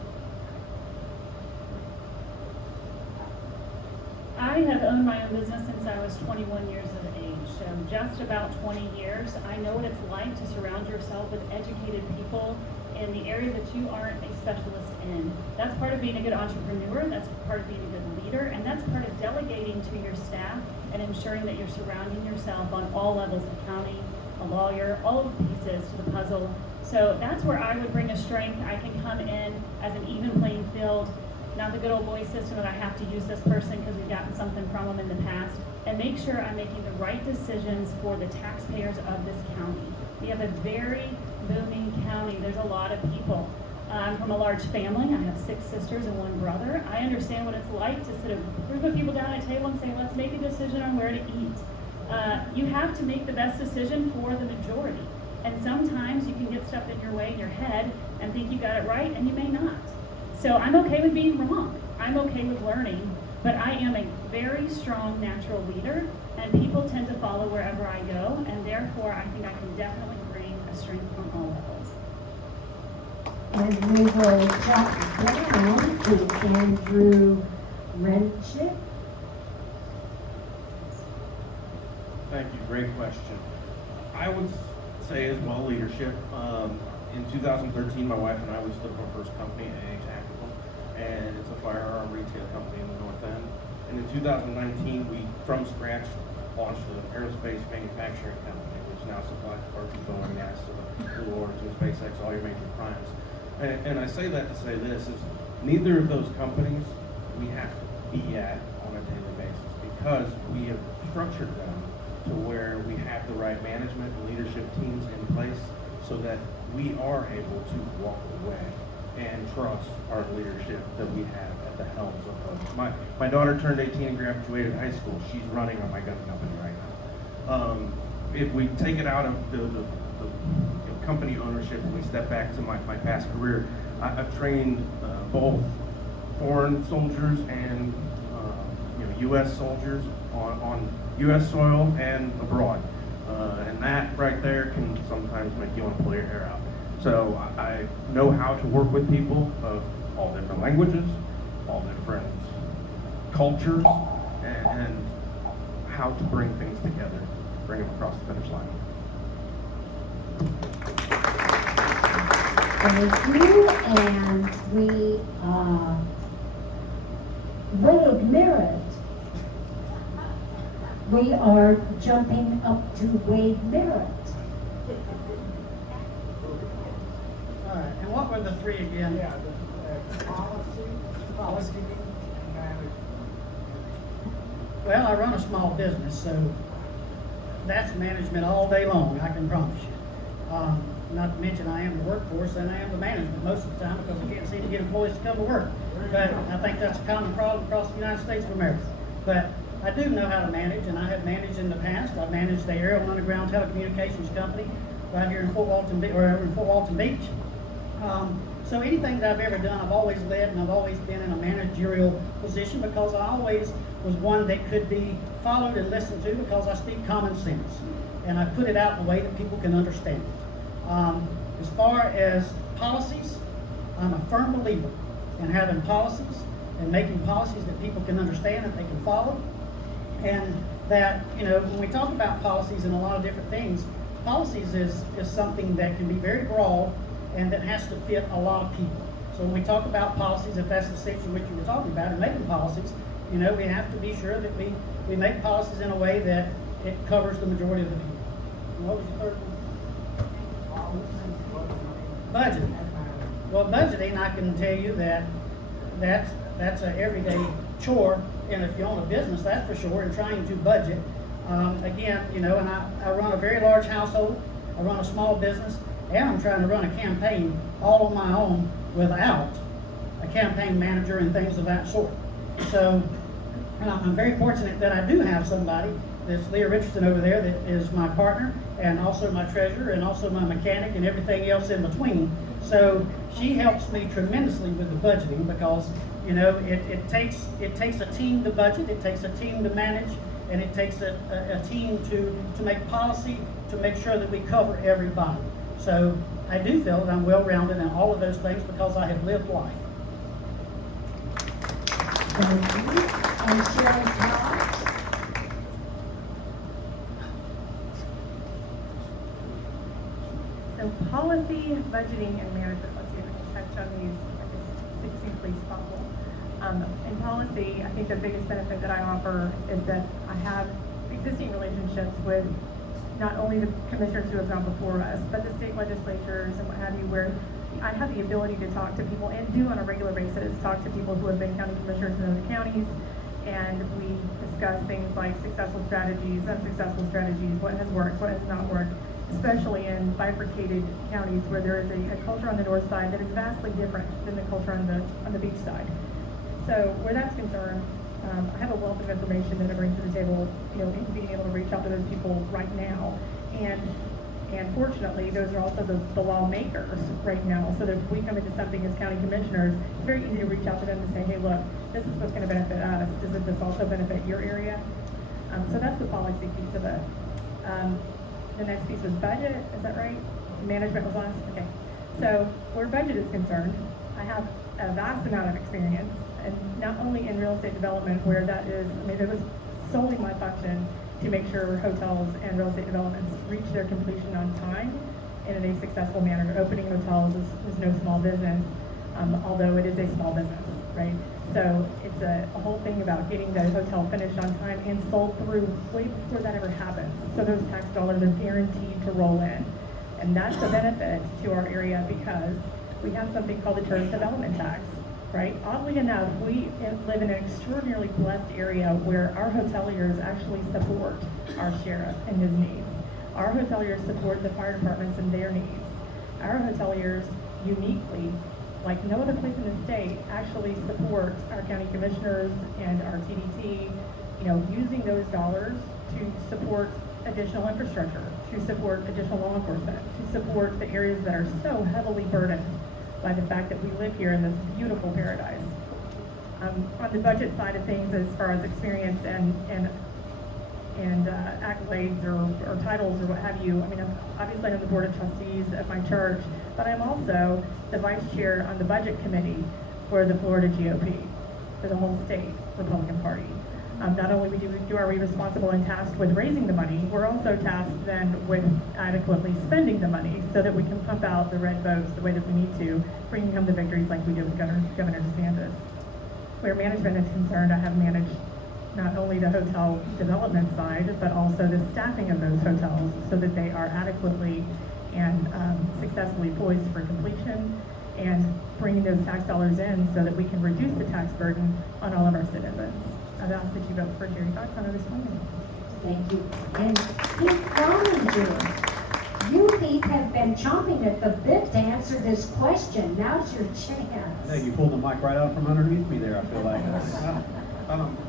I have owned my own business since I was 21 years of age, so just about 20 years. I know what it's like to surround yourself with educated people in the area that you aren't a specialist in. That's part of being a good entrepreneur, that's part of being a good leader, and that's part of delegating to your staff and ensuring that you're surrounding yourself on all levels, accounting, a lawyer, all of the pieces to the puzzle. So that's where I would bring a strength. I can come in as an even playing field, not the good old boy system that I have to use this person because we've gotten something from them in the past, and make sure I'm making the right decisions for the taxpayers of this county. We have a very booming county. There's a lot of people. I'm from a large family. I have 6 sisters and 1 brother. I understand what it's like to sit a group of people down at a table and say, let's make a decision on where to eat. You have to make the best decision for the majority. And sometimes you can get stuff in your way in your head and think you got it right, and you may not. So I'm okay with being wrong. I'm okay with learning, but I am a very strong natural leader, and people tend to follow wherever I go, and therefore I think I can definitely bring a strength from all levels. And we will jump down to Andrew Renchick. Thank you, great question. I would say as well leadership. In 2013, my wife and I, we stood up our first company, AA Tactical, and it's a firearm retail company in the North End. And in 2019, we, from scratch, launched an aerospace manufacturing company, which now supplies parts to Boeing, NASA, Blue Origin, SpaceX, all your major primes. And I say that to say this, is neither of those companies we have to be at on a daily basis, because we have structured them to where we have the right management and leadership teams in place so that we are able to walk away and trust our leadership that we have at the helms of my daughter turned 18 and graduated high school. She's running on my gun company right now. If we take it out of the company ownership, when we step back to my past career, I've trained both foreign soldiers and U.S. soldiers on U.S. soil and abroad. And that right there can sometimes make you want to pull your hair out. So I know how to work with people of all different languages, all different cultures, and how to bring things together, bring them across the finish line. Thank you, and we, Wade Merritt. We are jumping up to Wade Merritt. All right, and what were the three again? Yeah, the policy, budgeting, and management. Well, I run a small business, so that's management all day long, I can promise you. Not to mention I am the workforce and I am the management most of the time because I can't seem to get employees to come to work. But I think that's a common problem across the United States of America. But I do know how to manage, and I have managed in the past. I've managed the aerial and underground telecommunications company right here in Fort Walton Beach. So anything that I've ever done, I've always led, and I've always been in a managerial position because I always was one that could be followed and listened to because I speak common sense, and I put it out in a way that people can understand it. As far as policies, I'm a firm believer in having policies and making policies that people can understand, that they can follow, and that, when we talk about policies and a lot of different things, policies is something that can be very broad and that has to fit a lot of people. So when we talk about policies, if that's the sense in which you were talking about, and making policies, we have to be sure that we make policies in a way that it covers the majority of the people. And what was the third one? Budgeting. Well, budgeting, I can tell you that's an everyday chore, and if you own a business, that's for sure, and trying to budget. Again, and I run a very large household, I run a small business, and I'm trying to run a campaign all on my own without a campaign manager and things of that sort. So I'm very fortunate that I do have somebody, that's Leah Richardson over there, that is my partner, and also my treasurer, and also my mechanic, and everything else in between. So she helps me tremendously with the budgeting because, it takes a team to budget, it takes a team to manage, and it takes a team to make policy to make sure that we cover everybody. So I do feel that I'm well-rounded in all of those things because I have lived life. Thank you. And Cheryl Scott. So policy, budgeting, and management, let's see if I can touch on these succinctly as possible. In policy, I think the biggest benefit that I offer is that I have existing relationships with not only the commissioners who have gone before us, but the state legislatures and what have you, where I have the ability to talk to people, and do on a regular basis, talk to people who have been county commissioners in other counties, and we discuss things like successful strategies, unsuccessful strategies, what has worked, what has not worked, especially in bifurcated counties where there is a culture on the north side that is vastly different than the culture on the beach side. So where that's concerned, I have a wealth of information that I bring to the table, in being able to reach out to those people right now. And fortunately, those are also the lawmakers right now. So that if we come into something as county commissioners, it's very easy to reach out to them and say, hey, look, this is what's going to benefit us. Does this also benefit your area? So that's the policy piece of it. The next piece was budget, is that right? Management was last? Okay. So where budget is concerned, I have a vast amount of experience, and not only in real estate development, where that is, it was solely my function to make sure hotels and real estate developments reach their completion on time and in a successful manner. Opening hotels is no small business, although it is a small business, right? So it's a whole thing about getting the hotel finished on time and sold through way before that ever happens. So those tax dollars are guaranteed to roll in. And that's a benefit to our area because we have something called the tourist development tax, right? Oddly enough, we live in an extraordinarily blessed area where our hoteliers actually support our sheriff and his needs. Our hoteliers support the fire departments and their needs. Our hoteliers uniquely, like no other place in the state, actually support our county commissioners and our TDT, using those dollars to support additional infrastructure, to support additional law enforcement, to support the areas that are so heavily burdened by the fact that we live here in this beautiful paradise. On the budget side of things, as far as experience and accolades or titles or what have you, I mean, obviously I'm on the board of trustees of my church, but I'm also the vice chair on the budget committee for the Florida GOP, for the whole state Republican Party. Not only are we responsible and tasked with raising the money, we're also tasked then with adequately spending the money so that we can pump out the red votes the way that we need to, bringing home the victories like we did with Governor DeSantis. Where management is concerned, I have managed not only the hotel development side, but also the staffing of those hotels so that they are adequately and successfully poised for completion, and bringing those tax dollars in so that we can reduce the tax burden on all of our citizens. I've asked that you vote for Jerry Cox on this one. Thank you. And Pete Croninger, you, Pete, have been chomping at the bit to answer this question. Now's your chance. No, you pulled the mic right out from underneath me there, I feel like.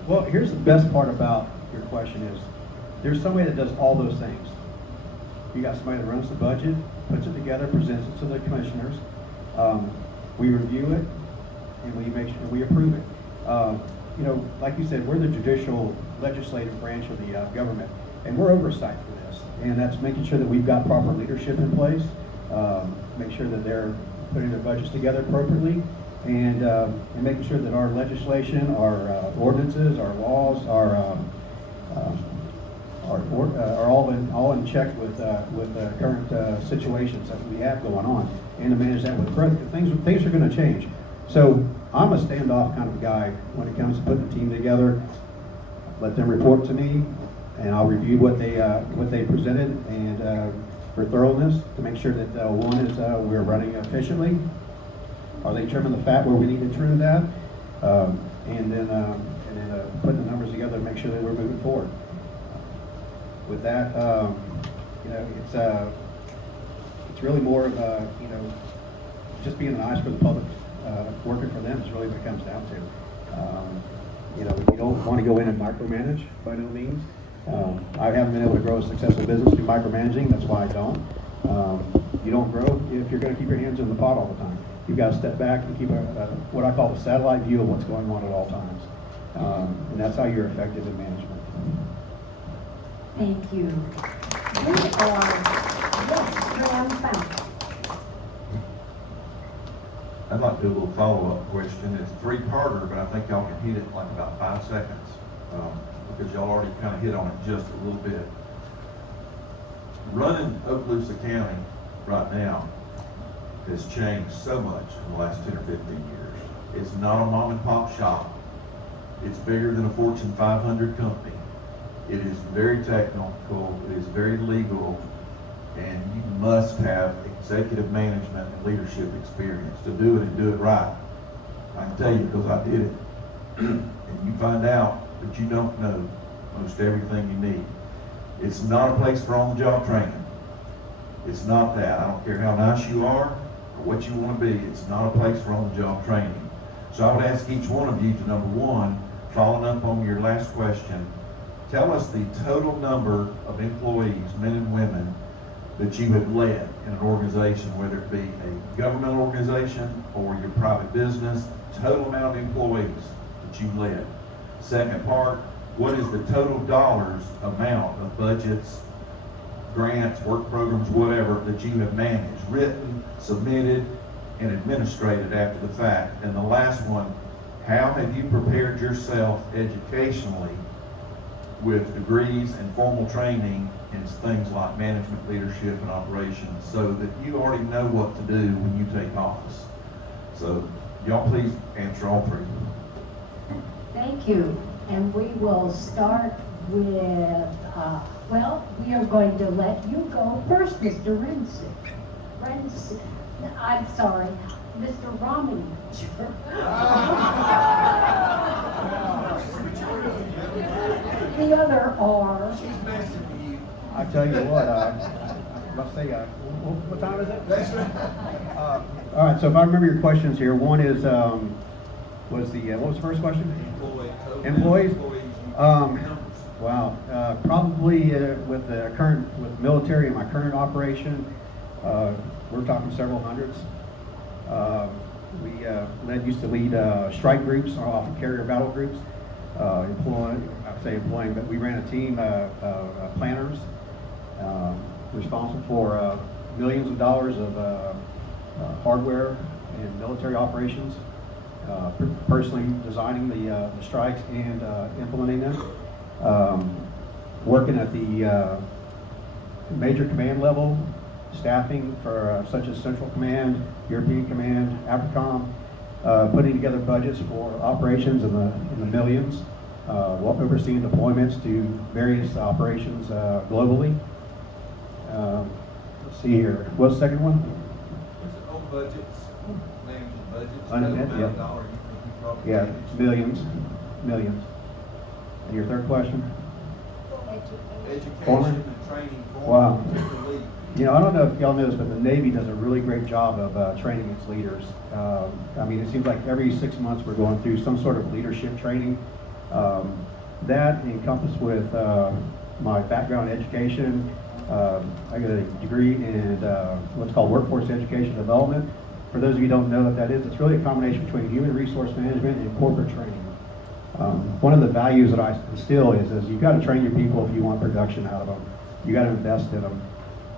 Well, here's the best part about your question is, there's somebody that does all those things. You got somebody that runs the budget, puts it together, presents it to the commissioners. We review it, and we approve it. You know, like you said, we're the judicial legislative branch of the government, and we're oversight for this. And that's making sure that we've got proper leadership in place, make sure that they're putting their budgets together appropriately, and making sure that our legislation, our ordinances, our laws are all in check with the current situations that we have going on, and to manage that with growth. Things are going to change. So I'm a standoff kind of guy when it comes to putting a team together. Let them report to me, and I'll review what they presented, and for thoroughness to make sure that one is we're running efficiently. Are they trimming the fat where we need to trim that? And then putting the numbers together to make sure that we're moving forward. With that, you know, it's really more of you know, just being an eyes for the public, working for them is really what it comes down to. You know, you don't want to go in and micromanage by no means. I haven't been able to grow a successful business through micromanaging. That's why I don't. You don't grow if you're going to keep your hands in the pot all the time. You've got to step back and keep what I call a satellite view of what's going on at all times. And that's how you're effective in management. Thank you. Yes, Joanne Fountain. I'd like to do a little follow-up question. It's a three-parter, but I think y'all can hit it in like about 5 seconds, because y'all already kind of hit on it just a little bit. Running Okaloosa County right now has changed so much in the last 10 or 15 years. It's not a mom and pop shop. It's bigger than a Fortune 500 company. It is very technical, it is very legal, and you must have executive management and leadership experience to do it and do it right. I can tell you because I did it. And you find out that you don't know most everything you need. It's not a place for on-the-job training. It's not that. I don't care how nice you are or what you want to be. It's not a place for on-the-job training. So I would ask each one of you to, number one, following up on your last question, tell us the total number of employees, men and women, that you have led in an organization, whether it be a government organization or your private business, total amount of employees that you led. Second part, what is the total dollars amount of budgets, grants, work programs, whatever, that you have managed, written, submitted, and administrated after the fact? And the last one, how have you prepared yourself educationally with degrees and formal training in things like management, leadership, and operations, so that you already know what to do when you take office? So y'all please answer all three. Thank you. And we will start with, well, we are going to let you go first, Mr. Rensick. I'm sorry, Mr. Romney. The other R. I tell you what, I must say, what time is it? That's right. All right, so if I remember your questions here, one is, what was the first question? Employees. Wow, probably with military and my current operation, we're talking several hundreds. We used to lead strike groups, off of carrier battle groups, employing, but we ran a team of planners responsible for millions of dollars of hardware and military operations, personally designing the strikes and implementing them. Working at the major command level, staffing for such as Central Command, European Command, AFRICOM, putting together budgets for operations in the millions, overseeing deployments to various operations globally. Let's see here. What's the second one? Budgets, managing budgets. Unmet, yeah. Dollar you think you probably Yeah, manage. millions. And your third question? Education Former? and training. Wow. To lead. You know, I don't know if y'all know this, but the Navy does a really great job of training its leaders. I mean, it seems like every 6 months we're going through some sort of leadership training. That encompassed with my background in education. I got a degree in what's called workforce education development. For those of you who don't know what that is, it's really a combination between human resource management and corporate training. One of the values that I instill is you've got to train your people if you want production out of them. You got to invest in them.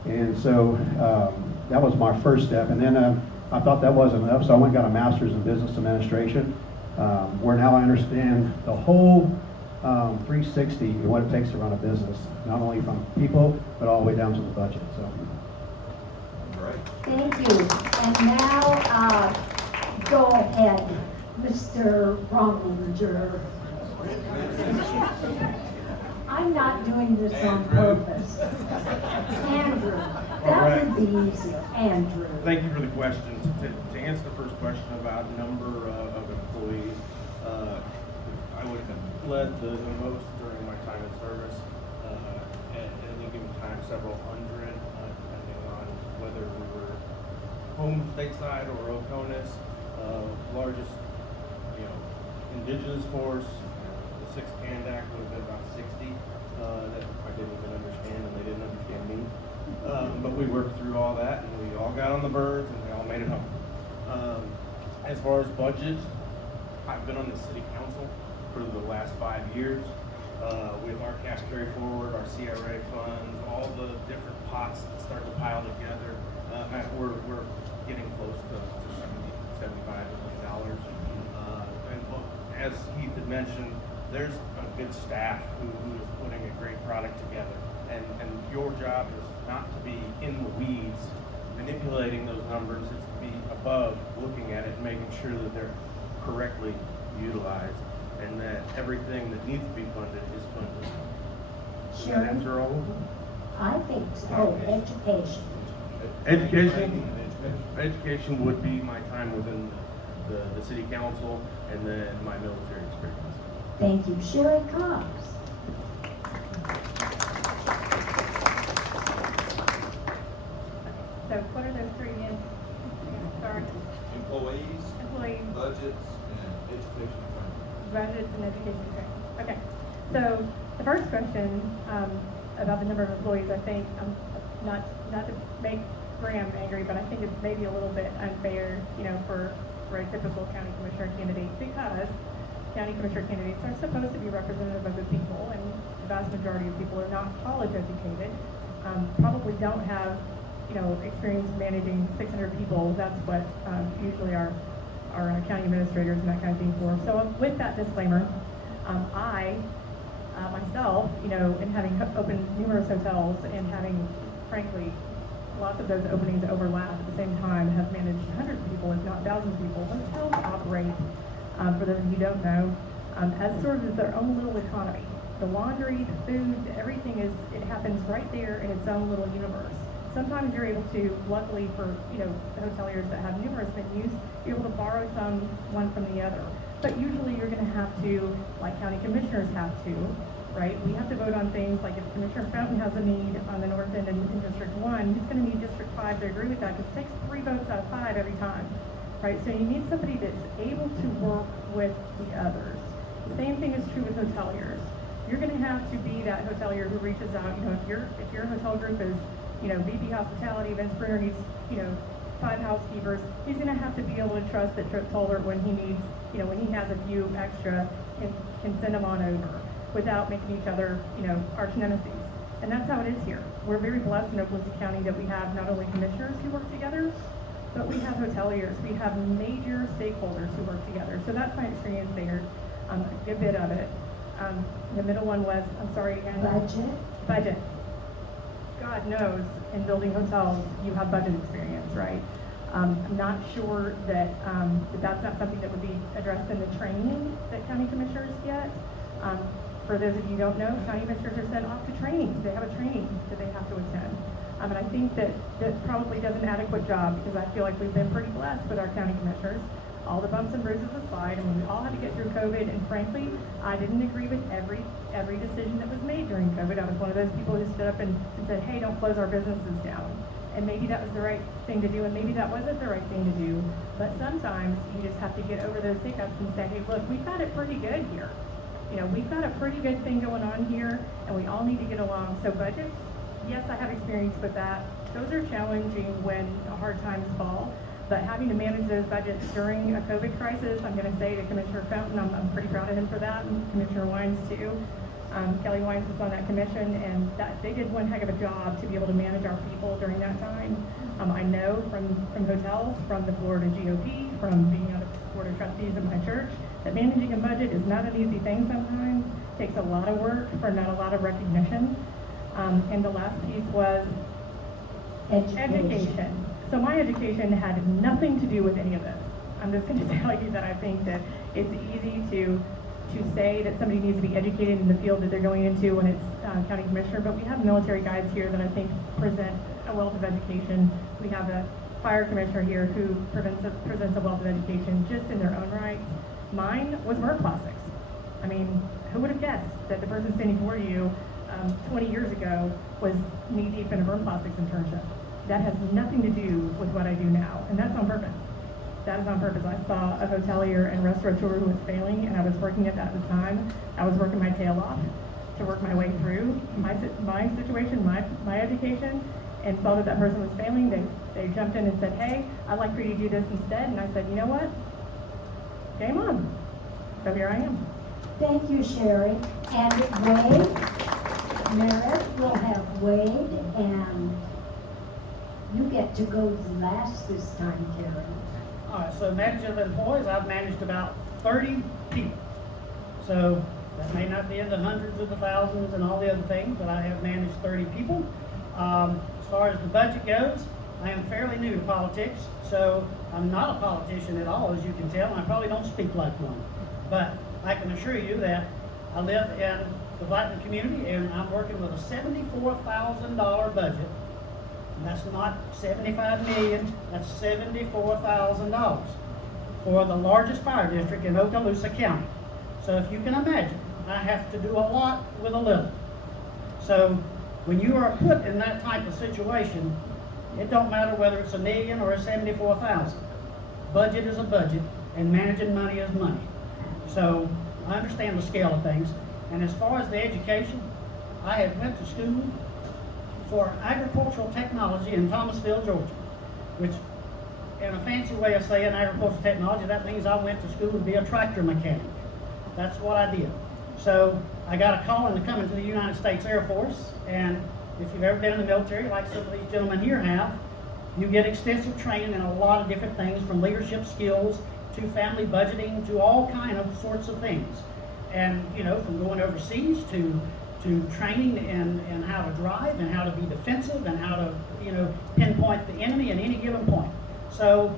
And so that was my first step. And then I thought that wasn't enough, so I went and got a master's in business administration, where now I understand the whole 360 and what it takes to run a business, not only from people, but all the way down to the budget. So. Thank you. And now, go ahead, Mr. Rominger. I'm not doing this on purpose. Andrew, that would be easier. Andrew. Thank you for the question. To answer the first question about number of employees, I would have led the most during my time in service. At any given time, several hundred, depending on whether we were home stateside or Okaloosa. Largest, indigenous force, the 6th CAND Act would have been about 60 that I didn't even understand and they didn't understand me. But we worked through all that and we all got on the birds and we all made it home. As far as budget, I've been on the city council for the last 5 years. With our cash carry forward, our CRA funds, all the different pots that start to pile together, we're getting close to $75 million. And as Heath had mentioned, there's a good staff who is putting a great product together. And your job is not to be in the weeds manipulating those numbers, it's to be above looking at it and making sure that they're correctly utilized and that everything that needs to be funded is funded. Does that answer all of them? I think so. Education would be my time within the city council and then my military experience. Thank you. Sherry Cox. So what are those three again? Sorry. Employees, budgets, and education training. Budgets and education training. Okay. So the first question about the number of employees, I think, not to make Graham angry, but I think it's maybe a little bit unfair, for a typical county commissioner candidate, because county commissioner candidates are supposed to be representative of the people, and the vast majority of people are not college educated, probably don't have, experience managing 600 people. That's what usually our county administrators and that kind of thing for. So with that disclaimer, I myself, in having opened numerous hotels and having, frankly, lots of those openings overlap at the same time, have managed hundreds of people, if not thousands of people. Hotels operate, for those of you who don't know, as sort of their own little economy. The laundry, the food, everything it happens right there in its own little universe. Sometimes you're able to, luckily for, the hoteliers that have numerous venues, you're able to borrow one from the other. But usually you're gonna have to, like county commissioners have to, right? We have to vote on things like if Commissioner Fountain has a need on the north end in District 1, he's gonna need District 5 to agree with that, because it takes 3 votes out of 5 every time, right? So you need somebody that's able to work with the others. The same thing is true with hoteliers. you're gonna have to be that hotelier who reaches out. You know, if your hotel group is, you know, VP Hospitality, Vince Bruner needs, you know, 5 housekeepers, he's gonna have to be able to trust that Trip Holder, when he needs, you know, when he has a few extra, can send them on over without making each other, you know, arch nemesis. And that's how it is here. We're very blessed in Okaloosa County that we have not only commissioners who work together, but we have hoteliers. We have major stakeholders who work together. So that's my experience there, a good bit of it. The middle one was, I'm sorry, and budget. God knows, in building hotels, you have budget experience, right? I'm not sure that, that's not something that would be addressed in the training that county commissioners get. For those of you who don't know, county commissioners are sent off to training. They have a training that they have to attend. And I think that probably does an adequate job, because I feel like we've been pretty blessed with our county commissioners. All the bumps and bruises aside, I mean, we all had to get through COVID, and frankly, I didn't agree with every decision that was made during COVID. I was one of those people who stood up and said, hey, don't close our businesses down. And maybe that was the right thing to do, and maybe that wasn't the right thing to do. But sometimes you just have to get over those hiccups and say, hey, look, we've got it pretty good here. You know, we've got a pretty good thing going on here, and we all need to get along. So budgets, yes, I have experience with that. Those are challenging when hard times fall. But having to manage those budgets during a COVID crisis, I'm going to say to Commissioner Fountain, I'm pretty proud of him for that, and Commissioner Wines too. Kelly Wines was on that commission, and they did one heck of a job to be able to manage our people during that time. I know from hotels, from the Florida GOP, from being on the Board of Trustees of my church, that managing a budget is not an easy thing sometimes. It takes a lot of work for not a lot of recognition. And the last piece was education. So my education had nothing to do with any of this. I'm just going to tell you that I think that it's easy to say that somebody needs to be educated in the field that they're going into when it's county commissioner, but we have military guys here that I think present a wealth of education. We have a fire commissioner here who presents a wealth of education just in their own right. Mine was burn plastics. I mean, who would have guessed that the person standing before you 20 years ago was knee-deep in a burn plastics internship? That has nothing to do with what I do now, and that's on purpose. That is on purpose. I saw a hotelier and restaurateur who was failing, and I was working at that at the time. I was working my tail off to work my way through my situation, my education, and saw that person was failing. They jumped in and said, hey, I'd like for you to do this instead. And I said, you know what? Game on. So here I am. Thank you, Sherry. And Wade, Merritt will have Wade, and you get to go last this time, Terry. All right, so managing of employees, I've managed about 30 people. So that may not be in the hundreds of the thousands and all the other things, but I have managed 30 people. As far as the budget goes, I am fairly new to politics, so I'm not a politician at all, as you can tell, and I probably don't speak like one. But I can assure you that I live in the Blackman community, and I'm working with a $74,000 budget. And that's not $75 million, that's $74,000 for the largest fire district in Okaloosa County. So if you can imagine, I have to do a lot with a little. So when you are put in that type of situation, it don't matter whether it's $1 million or $74,000. Budget is a budget, and managing money is money. So I understand the scale of things. And as far as the education, I had went to school for agricultural technology in Thomasville, Georgia, which, in a fancy way of saying agricultural technology, that means I went to school to be a tractor mechanic. That's what I did. So I got a call to come into the United States Air Force, and if you've ever been in the military, like some of these gentlemen here have, you get extensive training in a lot of different things, from leadership skills to family budgeting to all kind of sorts of things. And, you know, from going overseas to training in how to drive and how to be defensive and how to, you know, pinpoint the enemy at any given point. So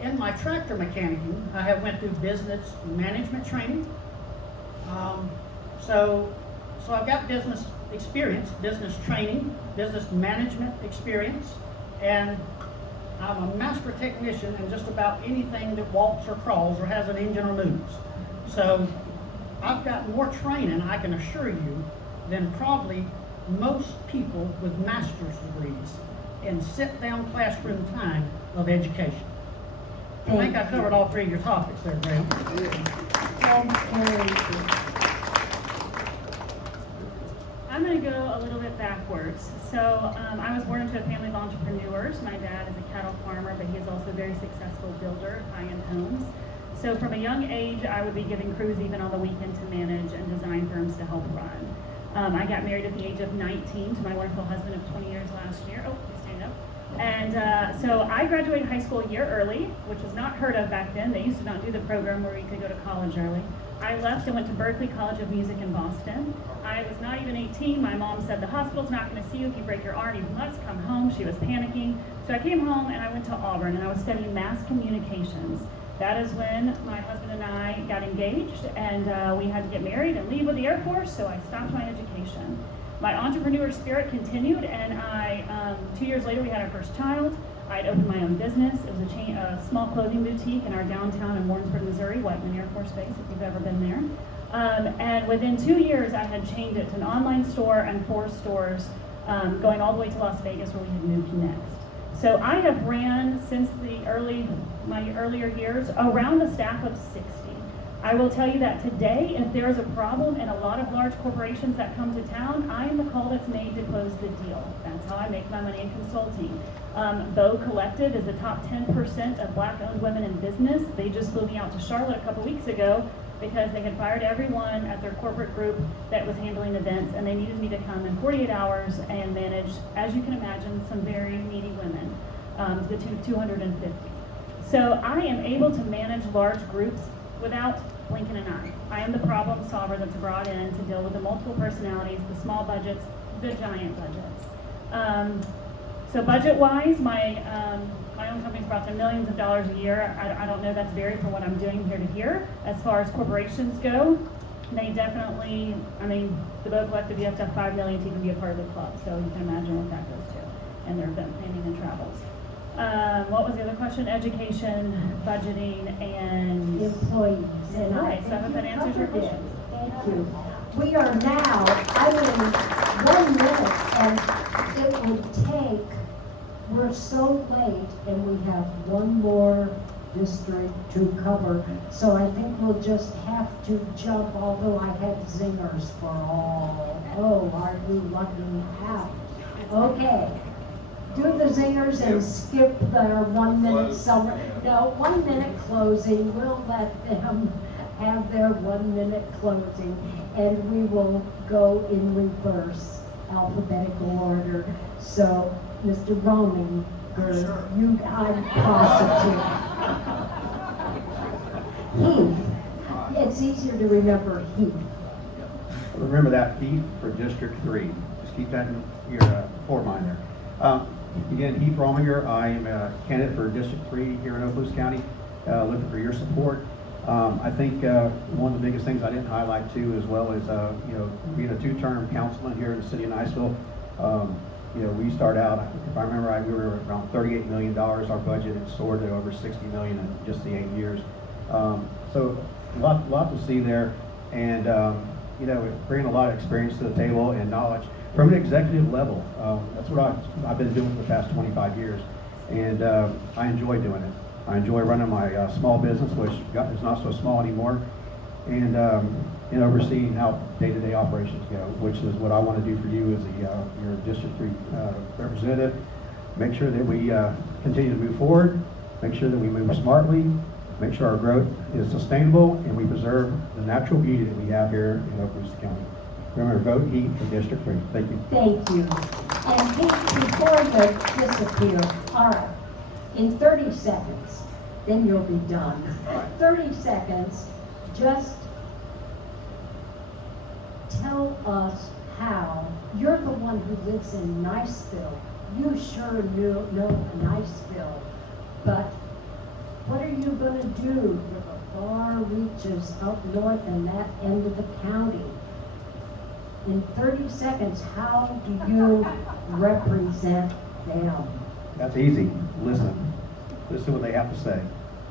in my tractor mechanicing, I have went through business management training. So I've got business experience, business training, business management experience, and I'm a master technician in just about anything that walks or crawls or has an engine or moves. So I've got more training, I can assure you, than probably most people with master's degrees in sit-down classroom time of education. I think I covered all three of your topics there, Graham. I'm going to go a little bit backwards. So I was born into a family of entrepreneurs. My dad is a cattle farmer, but he is also a very successful builder of high-end homes. So from a young age, I would be giving crews even on the weekend to manage and design firms to help run. I got married at the age of 19 to my wonderful husband of 20 years last year. Oh, please stand up. And so I graduated high school a year early, which was not heard of back then. They used to not do the program where you could go to college early. I left and went to Berkeley College of Music in Boston. I was not even 18. My mom said, the hospital's not going to see you if you break your arm. You must come home. She was panicking. So I came home and I went to Auburn and I was studying mass communications. That is when my husband and I got engaged, and we had to get married and leave with the Air Force, so I stopped my education. My entrepreneur spirit continued, and 2 years later we had our first child. I had opened my own business. It was a small clothing boutique in our downtown in Warrensburg, Missouri, Whiteman Air Force Base, if you've ever been there. And within 2 years, I had changed it to an online store and 4 stores, going all the way to Las Vegas, where we had moved next. So I have ran since my earlier years around a staff of 60. I will tell you that today, if there is a problem in a lot of large corporations that come to town, I am the call that's made to close the deal. That's how I make my money in consulting. Bow Collective is the top 10% of Black-owned women in business. They just flew me out to Charlotte a couple weeks ago because they had fired everyone at their corporate group that was handling events, and they needed me to come in 48 hours and manage, as you can imagine, some very needy women, to the tune of 250. So I am able to manage large groups without blinking an eye. I am the problem solver that's brought in to deal with the multiple personalities, the small budgets, the giant budgets. So budget-wise, my own company's brought in millions of dollars a year. I don't know, that's varied from what I'm doing here to here. As far as corporations go, they definitely, the Bow Collective, you have to have 5 million to even be a part of the club. So you can imagine what that goes to, and their event planning and travels. What was the other question? Education, budgeting, and employees. And right, so I hope that answers your question. Thank you. We are now, 1 minute, and it would take, we're so late, and we have one more district to cover, so I think we'll just have to jump, although I had zingers for all. Oh, are you lucky out? Okay. Do the zingers and skip their 1 minute summer. No, 1 minute closing. We'll let them have their 1 minute closing, and we will go in reverse alphabetical order. So, Mr. Rominger, I'm positive. Heath. It's easier to remember Heath. Remember that Heath for District 3. Just keep that in your foremind there. Again, Heath Rominger, I am a candidate for District 3 here in Okaloosa County, looking for your support. I think one of the biggest things I didn't highlight too, as well as being a 2-term councilman here in the city of Niceville. We start out, if I remember right, we were around $38 million. Our budget had soared to over $60 million in just the 8 years. So a lot to see there, and bringing a lot of experience to the table and knowledge from an executive level. That's what I've been doing for the past 25 years, and I enjoy doing it. I enjoy running my small business, which is not so small anymore, and overseeing how day-to-day operations go, which is what I want to do for you as your District 3 representative. Make sure that we continue to move forward, make sure that we move smartly, make sure our growth is sustainable, and we preserve the natural beauty that we have here in Okaloosa County. Remember, vote Heath for District 3. Thank you. Thank you. And Heath, before you disappear, all right, in 30 seconds, then you'll be done. 30 seconds, just tell us how, you're the one who lives in Niceville. You sure know Niceville, but what are you going to do for the far reaches up north and that end of the county? In 30 seconds, how do you represent them? That's easy. Listen. Listen to what they have to say.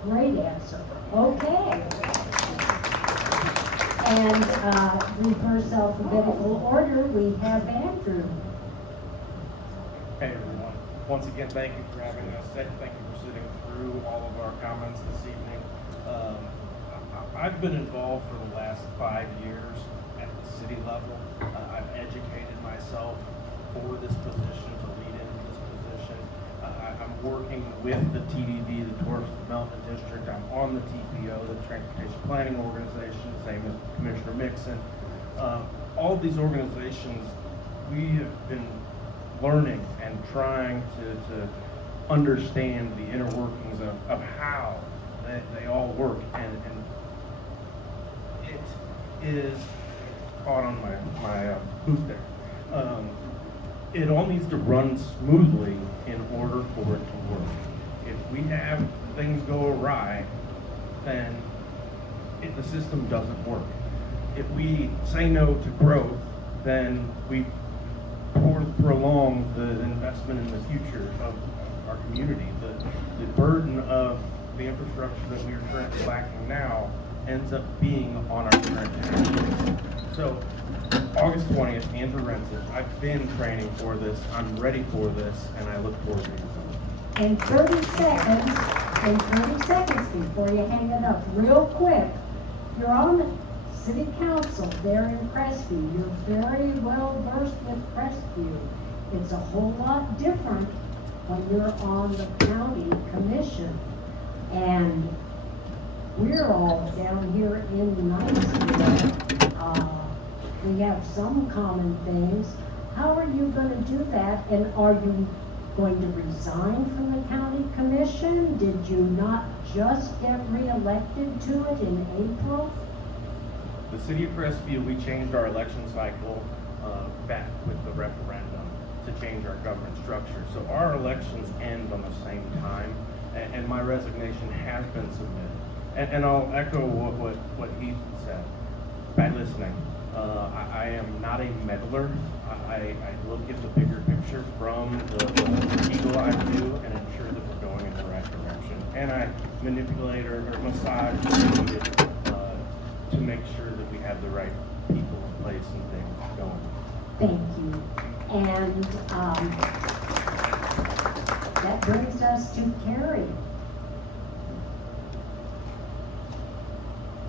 Great answer. Okay. And reverse alphabetical order, we have Andrew. Hey everyone. Once again, thank you for having us. Thank you for sitting through all of our comments this evening. I've been involved for the last 5 years at the city level. I've educated myself for this position, to lead into this position. I'm working with the TDD, the Tourist Development District. I'm on the TPO, the Transportation Planning Organization, same as Commissioner Mixon. All of these organizations, we have been learning and trying to understand the inner workings of how they all work, and it is caught on my booth there. It all needs to run smoothly in order for it to work. If we have things go awry, then the system doesn't work. If we say no to growth, then we prolong the investment in the future of our community. The burden of the infrastructure that we are currently lacking now ends up being on our current taxpayers. So, August 20th, Andrew Renson, I've been training for this, I'm ready for this, and I look forward to it. In 30 seconds before you hang it up, real quick, you're on City Council there in Crestview. You're very well versed with Crestview. It's a whole lot different when you're on the county commission. And we're all down here in Niceville. We have some common things. How are you going to do that? And are you going to resign from the county commission? Did you not just get reelected to it in April? The city of Crestview, we changed our election cycle back with the referendum to change our government structure. So our elections end on the same time, and my resignation has been submitted. And I'll echo what he said by listening. I am not a meddler. I look at the bigger picture from the eagle-eye view and ensure that we're going in the right direction. And I manipulate or massage the needed to make sure that we have the right people in place and things going. Thank you. And that brings us to Carrie.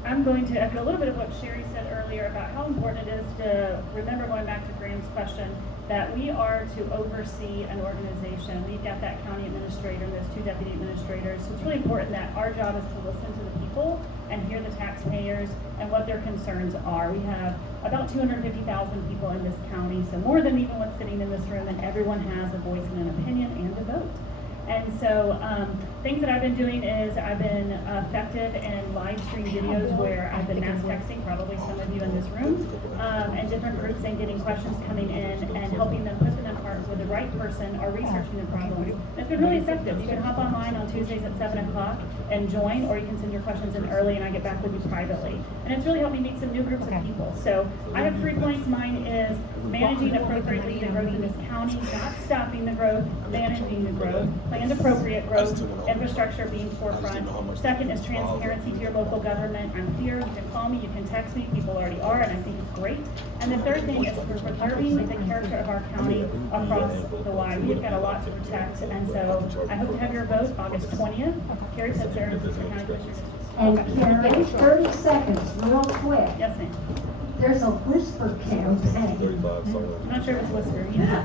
I'm going to echo a little bit of what Sherry said earlier about how important it is to remember, going back to Graham's question, that we are to oversee an organization. We've got that county administrator and those 2 deputy administrators. So it's really important that our job is to listen to the people and hear the taxpayers and what their concerns are. We have about 250,000 people in this county, so more than even what's sitting in this room, and everyone has a voice and an opinion and a vote. And so things that I've been doing is I've been effective in live stream videos where I've been mass texting, probably some of you in this room, and different groups, and getting questions coming in and helping them put them in part with the right person or researching the problems. It's been really effective. You can hop online on Tuesdays at 7 o'clock and join, or you can send your questions in early and I get back with you privately. And it's really helped me meet some new groups of people. So I have 3 points. Mine is managing appropriately the growth in this county, not stopping the growth, managing the growth, planned appropriate growth, infrastructure being forefront. Second is transparency to your local government. I'm here, you can call me, you can text me, people already are, and I think it's great. And the third thing is preserving the character of our county across the line. We've got a lot to protect, and so I hope to have your vote August 20th. Carrie Pitzer, County Commissioner. And Carrie, 30 seconds, real quick. Yes, ma'am. There's a whisper campaign. I'm not sure if it's whisper. Yeah.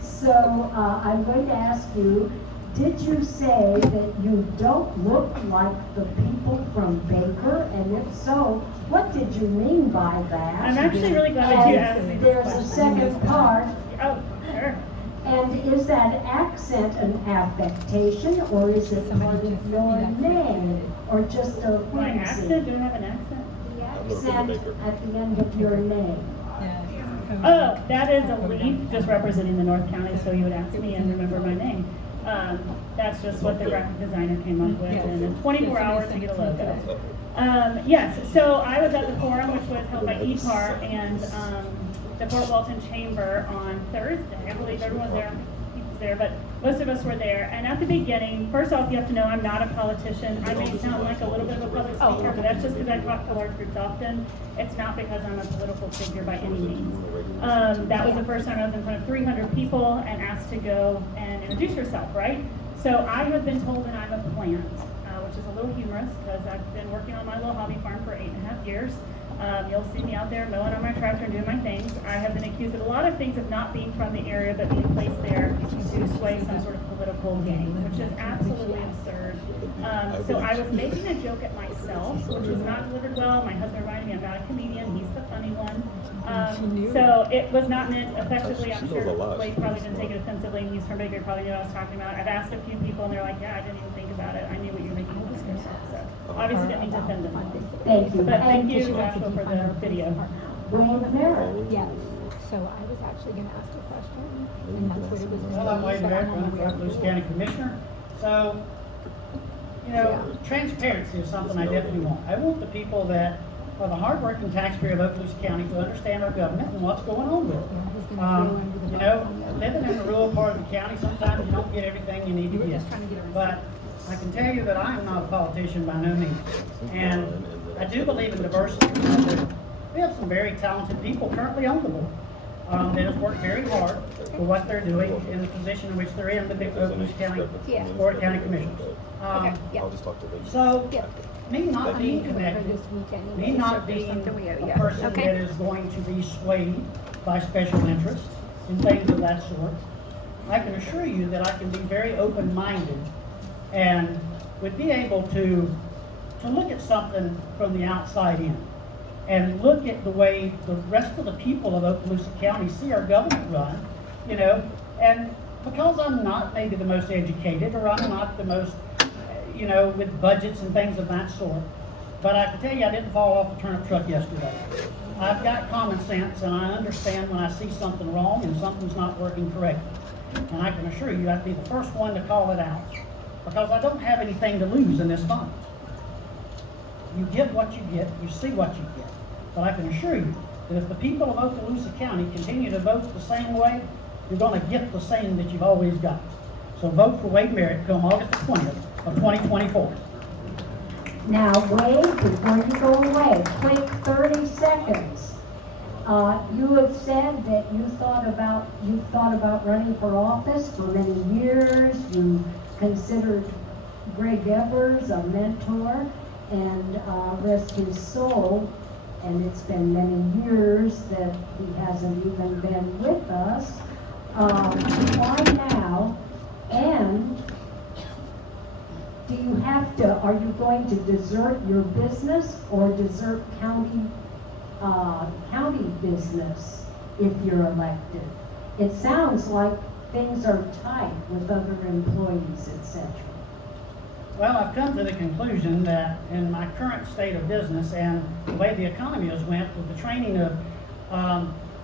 So I'm going to ask you, did you say that you don't look like the people from Baker? And if so, what did you mean by that? I'm actually really glad that you asked me this There's question. a second part. Oh, sure. And is that accent an affectation, or is it part of your name, or just a whimsy? My accent? Do I have an accent? The accent at the end of your name. Oh, that is a leaf just representing the North County, so you would ask me and remember my name. That's just what the graphic designer came up with, and in 24 hours to get a logo. Yes, so I was at the forum, which was held by EPAR and the Fort Walton Chamber on Thursday. I believe everyone there was there, but most of us were there. And at the beginning, first off, you have to know I'm not a politician. I may sound like a little bit of a public speaker, but that's just because I talk to large groups often. It's not because I'm a political figure by any means. That was the first time I was in front of 300 people and asked to go and introduce yourself, right? So I have been told that I'm a plant, which is a little humorous because I've been working on my little hobby farm for 8.5 years. You'll see me out there mowing on my tractor and doing my things. I have been accused accused of a lot of things of not being from the area, but being placed there to sway some sort of political gain, which is absolutely absurd. So I was making a joke at myself, which was not delivered well. My husband reminded me I'm not a comedian, he's the funny one. So it was not meant effectively. I'm sure Blake probably didn't take it offensively, and he's from Baker, probably knew what I was talking about. I've asked a few people, and they're like, yeah, I didn't even think about it. I knew what you were making fun of yourself. So obviously didn't mean to offend them. Thank you. But thank you, Joshua, for the video. Wade Merritt. Yes, so I was actually gonna ask a question, and that's what it was. Well, I'm Wade Merritt, running for Okaloosa County Commissioner. So, you know, transparency is something I definitely want. I want the people that are the hardworking taxpayer of Okaloosa County to understand our government and what's going on with it. You know, living in the rural part of the county, sometimes you don't get everything you need to get. But I can tell you that I am not a politician by no means. And I do believe in diversity. We have some very talented people currently on the board. They have worked very hard for what they're doing in the position in which they're in, the Okaloosa County Board of County Commissioners. So, me not being connected, me not being a person that is going to be swayed by special interests and things of that sort, I can assure you that I can be very open-minded and would be able to look at something from the outside in and look at the way the rest of the people of Okaloosa County see our government run, you know, and because I'm not maybe the most educated, or I'm not the most, you know, with budgets and things of that sort, but I can tell you I didn't fall off a turnip truck yesterday. I've got common sense, and I understand when I see something wrong and something's not working correctly. And I can assure you I'd be the first one to call it out, because I don't have anything to lose in this fight. You get what you get, you see what you get. But I can assure you that if the people of Okaloosa County continue to vote the same way, you're going to get the same that you've always got. So vote for Wade Merritt come August 20th of 2024. Now, Wade, before you go away, quick 30 seconds. You have said that you've thought about running for office for many years. You considered Greg Evers a mentor, and rest his soul. And it's been many years that he hasn't even been with us. Why now? And do you have to, are you going to desert your business or desert county business if you're elected? It sounds like things are tight with other employees, etc. Well, I've come to the conclusion that in my current state of business and the way the economy has went with the training of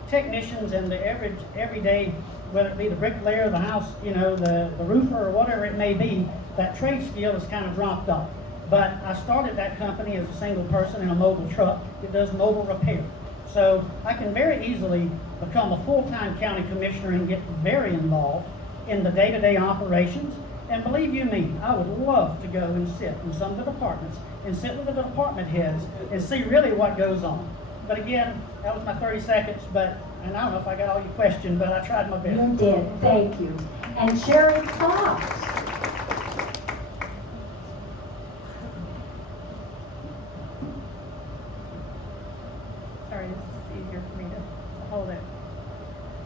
technicians and the everyday, whether it be the bricklayer, the house, you know, the roofer or whatever it may be, that trade skill has kind of dropped off. But I started that company as a single person in a mobile truck that does mobile repair. So I can very easily become a full-time county commissioner and get very involved in the day-to-day operations. And believe you me, I would love to go and sit in some of the departments and sit with the department heads and see really what goes on. But again, that was my 30 seconds, and I don't know if I got all your questions, but I tried my best. You did, thank you. And Sherry Cox. Sorry, this is easier for me to hold it.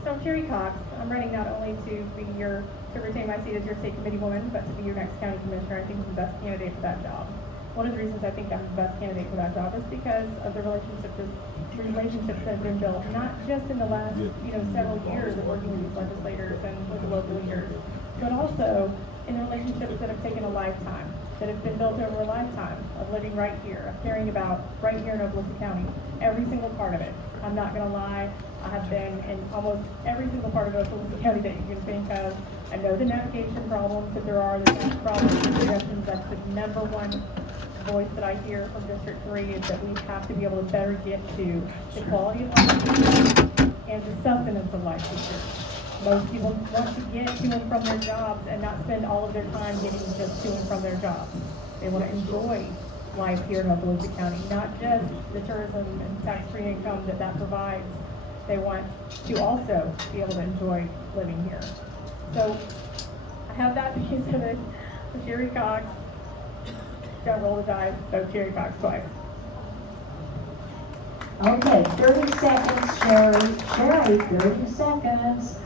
So I'm Sherry Cox. I'm running not only to retain my seat as your state committee woman, but to be your next county commissioner. I think I'm the best candidate for that job. One of the reasons I think I'm the best candidate for that job is because of the relationships that have been built, not just in the last, several years of working with these legislators and with the local leaders, but also in the relationships that have taken a lifetime, that have been built over a lifetime of living right here, of caring about right here in Okaloosa County, every single part of it. I'm not going to lie, I have been in almost every single part of Okaloosa County that you can think of. I know the navigation problems that there are, the tax problems, the congestions. That's the number one voice that I hear from District 3 is that we have to be able to better get to the quality of life and the sustenance of life here. Most people want to get to and from their jobs and not spend all of their time getting just to and from their jobs. They want to enjoy life here in Okaloosa County, not just the tourism and tax-free income that provides. They want to also be able to enjoy living here. So I have that piece of it. Jerry Cox, don't roll the dice, vote Jerry Cox twice. Okay, 30 seconds, Sherry. Sherry, 30 seconds.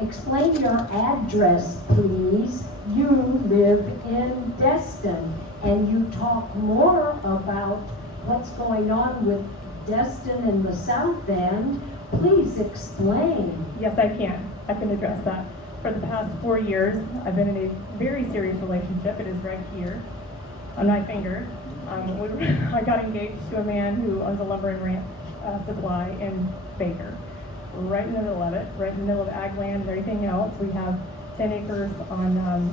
Explain your address, please. You live in Destin, and you talk more about what's going on with Destin in the South End. Please explain. Yes, I can. I can address that. For the past 4 years, I've been in a very serious relationship. It is right here on my finger. I got engaged to a man who owns a lumber and ranch supply in Baker, right in the middle of it, right in the middle of ag land and everything else. We have 10 acres on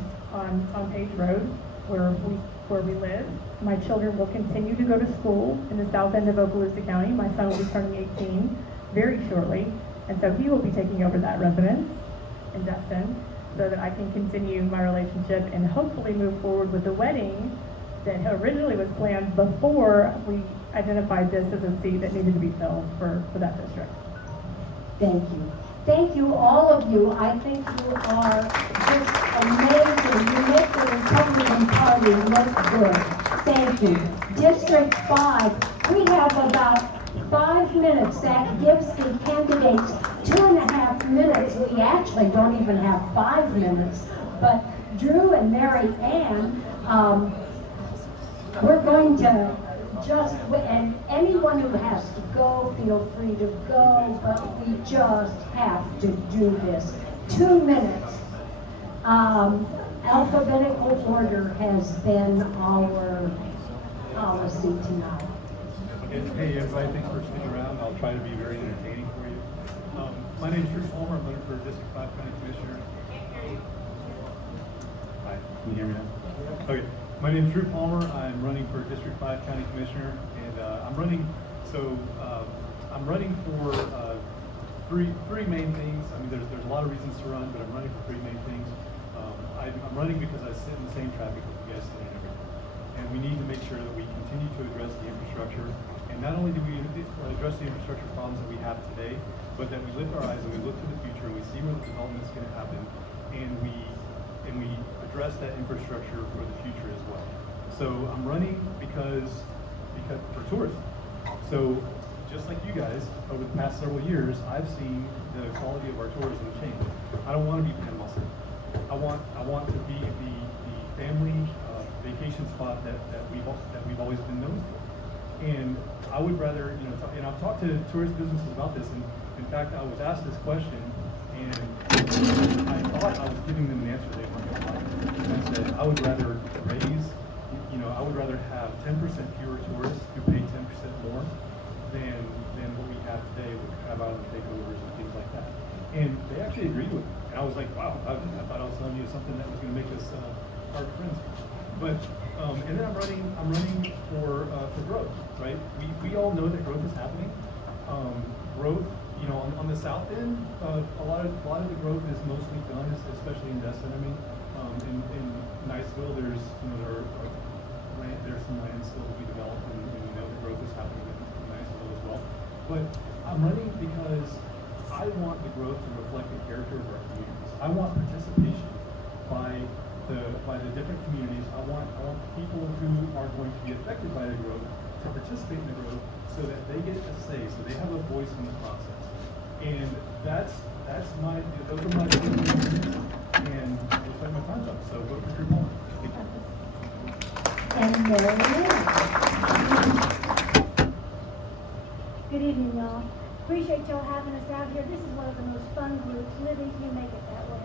Page Road where we live. My children will continue to go to school in the south end of Okaloosa County. My son will be turning 18 very shortly, and so he will be taking over that residence in Destin so that I can continue my relationship and hopefully move forward with the wedding that originally was planned before we identified this as a seat that needed to be filled for that district. Thank you. Thank you, all of you. I think you are just amazing. You make the Republican Party look good. Thank you. District 5, we have about 5 minutes. That gives the candidates 2.5 minutes. We actually don't even have 5 minutes. But Drew and Mary Ann, we're going to and anyone who has to go, feel free to go, but we just have to do this. 2 minutes. Alphabetical order has been our policy tonight. Hey everybody, thanks for sticking around. I'll try to be very entertaining for you. My name is Drew Palmer. I'm running for District 5 County Commissioner. Hi, can you hear me now? Okay. My name is Drew Palmer. I'm running for District 5 County Commissioner, and I'm running for three main things. I mean, there's a lot of reasons to run, but I'm running for 3 main things. I'm running because I sit in the same traffic with you guys today and every day, and we need to make sure that we continue to address the infrastructure. And not only do we address the infrastructure problems that we have today, but that we lift our eyes and we look to the future and we see where the development is going to happen, and we address that infrastructure for the future as well. So I'm running because for tourism. So just like you guys, over the past several years, I've seen the quality of our tourism change. I don't want to be Panama City. I want to be the family vacation spot that we've always been known for. And I would rather, and I've talked to tourist businesses about this, and in fact, I was asked this question, and I thought I was giving them an answer they weren't going to like. And I said, I would rather I would rather have 10% fewer tourists who pay 10% more than what we have today with crab-island takeovers and things like that. And they actually agreed with me. And I was like, wow, I thought I was telling you something that was going to make us hard friends. But and then I'm running for growth, right? We all know that growth is happening. Growth, on the south end, a lot of the growth is mostly done, especially in Destin. I mean, in Niceville, there's some land still to be developed, and we know the growth is happening in Niceville as well. But I'm running because I want the growth to reflect the character of our communities. I want participation by the different communities. I want people who are going to be affected by the growth to participate in the growth, so that they get a say, so they have a voice in the process. And those are my opinions, and it looks like my time's up. So vote for Drew Palmer. Thank you. And there it is. Good evening, y'all. Appreciate y'all having us out here. This is one of the most fun groups. Libby, you make it that way.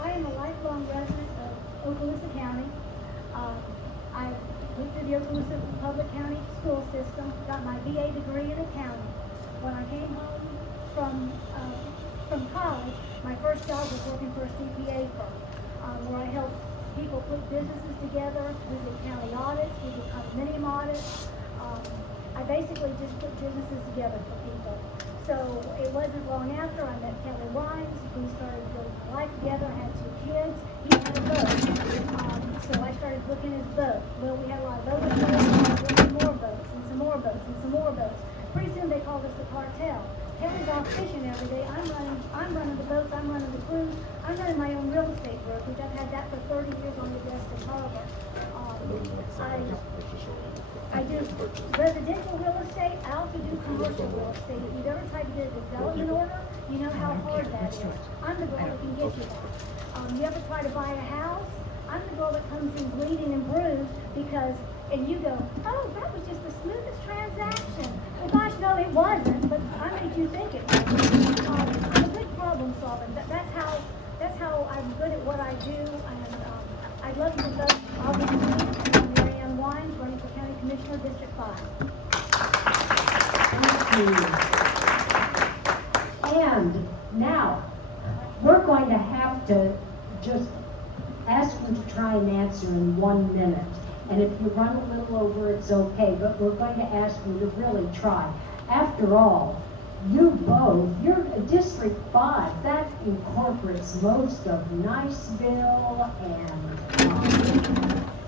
I am a lifelong resident of Okaloosa County. I went through the Okaloosa Public County school system, got my BA degree in accounting. When I came home from college, my first job was working for a CPA firm, where I helped people put businesses together. We did county audits, we did condominium audits. I basically just put businesses together for people. So it wasn't long after I met Kelly Wines. We started building life together, had 2 kids. He had a boat. So I started booking his boat. Well, we had a lot of boats, some more boats, and some more boats, and some more boats. Pretty soon they called us the cartel. Kelly's off fishing every day. I'm running the boats, I'm running the cruise, I'm running my own real estate group, which I've had that for 30 years on the Destin Harbor. I do residential real estate, I also do commercial real estate. If you've ever tried to get a development order, you know how hard that is. I'm the girl that can get you that. You ever try to buy a house? I'm the girl that comes in bleeding and bruised because, and you go, oh, that was just the smoothest transaction. Well, gosh, no, it wasn't, but I made you think it was. I'm a good problem solver. That's how I'm good at what I do, and I'd love to vote all the time. I'm Mary Ann Wines, running for County Commissioner, District 5. Thank you. And now, we're going to have to just ask you to try and answer in 1 minute. And if you run a little over, it's okay, but we're going to ask you to really try. After all, you both, you're District 5, that incorporates most of Niceville, and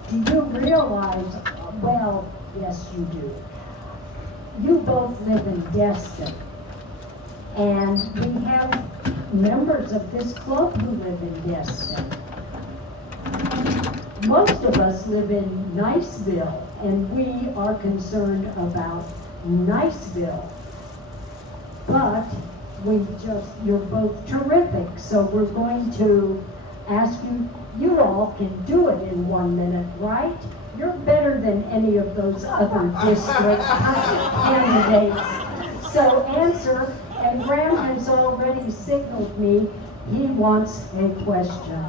do you realize, well, yes you do. You both live in Destin, and we have members of this club who live in Destin. Most of us live in Niceville, and we are concerned about Niceville. But you're both terrific, so we're going to ask you, you all can do it in 1 minute, right? You're better than any of those other district candidates. So answer, and Graham has already signaled me he wants a question.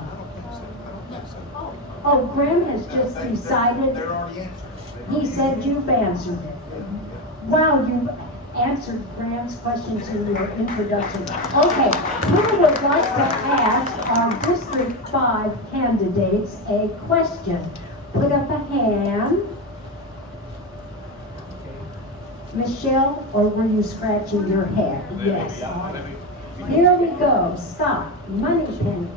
Oh, Graham has just decided. He said you've answered it. Wow, you've answered Graham's questions in your introduction. Okay, who would like to ask our District 5 candidates a question? Put up a hand. Michelle, or were you scratching your head? Yes. Here we go. Stop. Money penny.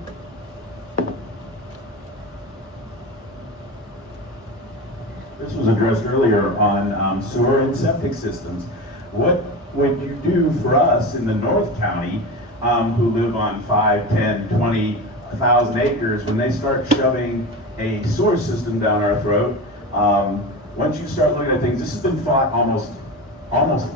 This was addressed earlier on sewer and septic systems. What would you do for us in the North County who live on 5, 10, 20,000 acres when they start shoving a sewer system down our throat? Once you start looking at things, this has been fought almost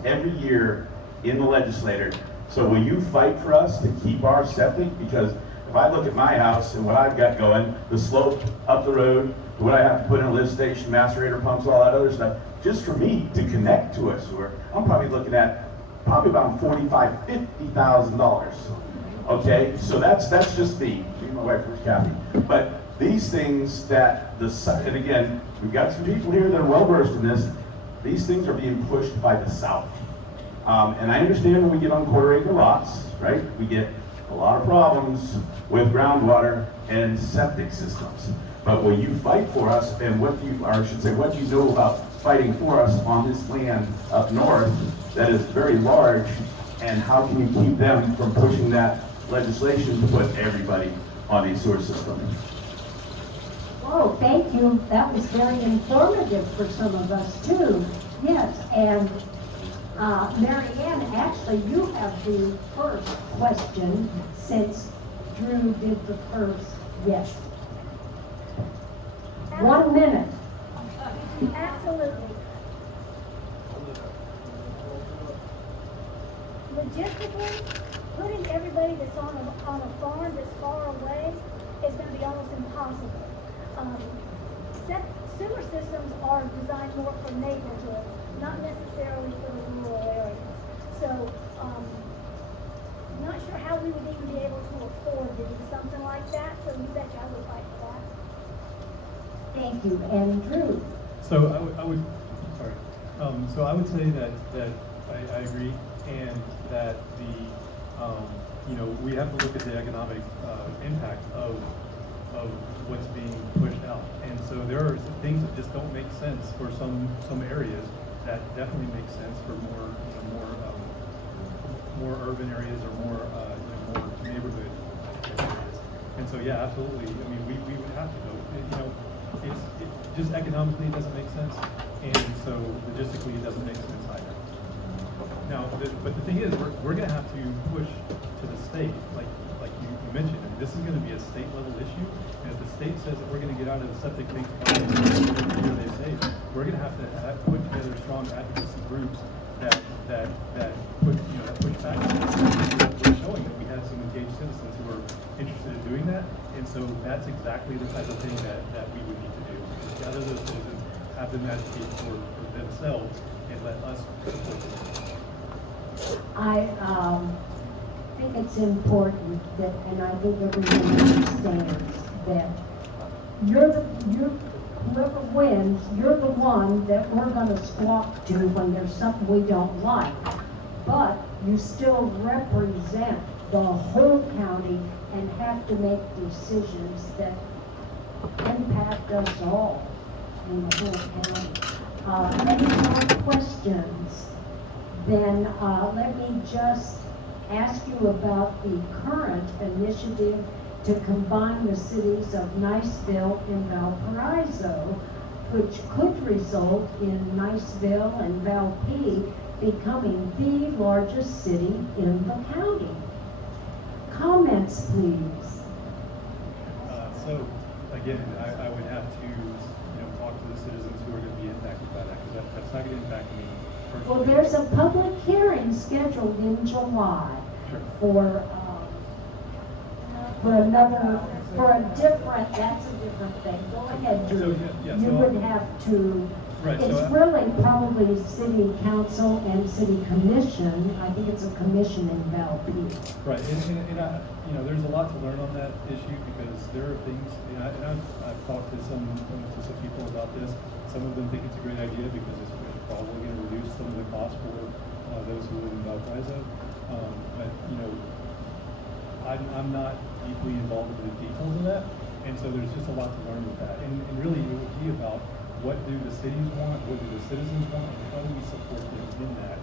every year in the legislature. So will you fight for us to keep our septic? Because if I look at my house and what I've got going, the slope up the road, what I have to put in a lift station, macerator pumps, all that other stuff, just for me to connect to a sewer, I'm probably looking at about $45,000, $50,000. Okay, so that's just me. My wife was Kathy. But these things that and again, we've got some people here that are well versed in this. These things are being pushed by the South. And I understand when we get on quarter-acre lots, right? We get a lot of problems with groundwater and septic systems. But will you fight for us, and what do you know about fighting for us on this land up north that is very large, and how can you keep them from pushing that legislation to put everybody on a sewer system? Oh, thank you. That was very informative for some of us too. Yes, and Mary Ann, actually you have the first question since Drew did the first. Yes. 1 minute. Absolutely. Logistically, putting everybody that's on a farm that's far away is going to be almost impossible. Sewer systems are designed more for neighborhoods, not necessarily for the rural areas. So, not sure how we would even be able to afford to do something like that, so you betcha I would fight for that. Thank you, and Drew. So I would say that I agree, and that we have to look at the economic impact of what's being pushed out. And so there are some things that just don't make sense for some areas that definitely make sense for more urban areas or more neighborhood areas. And so yeah, absolutely. I mean, we would have to go. It just economically it doesn't make sense, and so logistically it doesn't make sense either. Now, but the thing is, we're gonna have to push to the state, like you mentioned, and this is gonna be a state level issue. And if the state says that we're gonna get out of the septic tank, they say, we're gonna have to put together strong advocacy groups that put, that push back. We're showing that we have some engaged citizens who are interested in doing that. And so that's exactly the type of thing that we would need to do. Is gather those citizens, have them advocate for themselves, and let us support them. I think it's important that, and I think everyone understands that whoever wins, you're the one that we're gonna squawk to when there's something we don't like. But you still represent the whole county and have to make decisions that impact us all in the whole county. Any more questions? Then let me just ask you about the current initiative to combine the cities of Niceville and Valparaiso, which could result in Niceville and Valp becoming the largest city in the county. Comments, please. So again, I would have to, talk to the citizens who are going to be impacted by that, because that's not going to impact me personally. Well, there's a public hearing scheduled in July for that's a different thing. Go ahead, Drew. You would have to, it's really probably city council and city commission. I think it's a commission in Valp. Right, and I, there's a lot to learn on that issue, because there are things, and I've talked to some people about this. Some of them think it's a great idea because it's probably going to reduce some of the costs for those who live in Valparaiso. But I'm not deeply involved in the details of that, and so there's just a lot to learn with that. And really, it would be about what do the cities want, what do the citizens want, and how do we support them in that.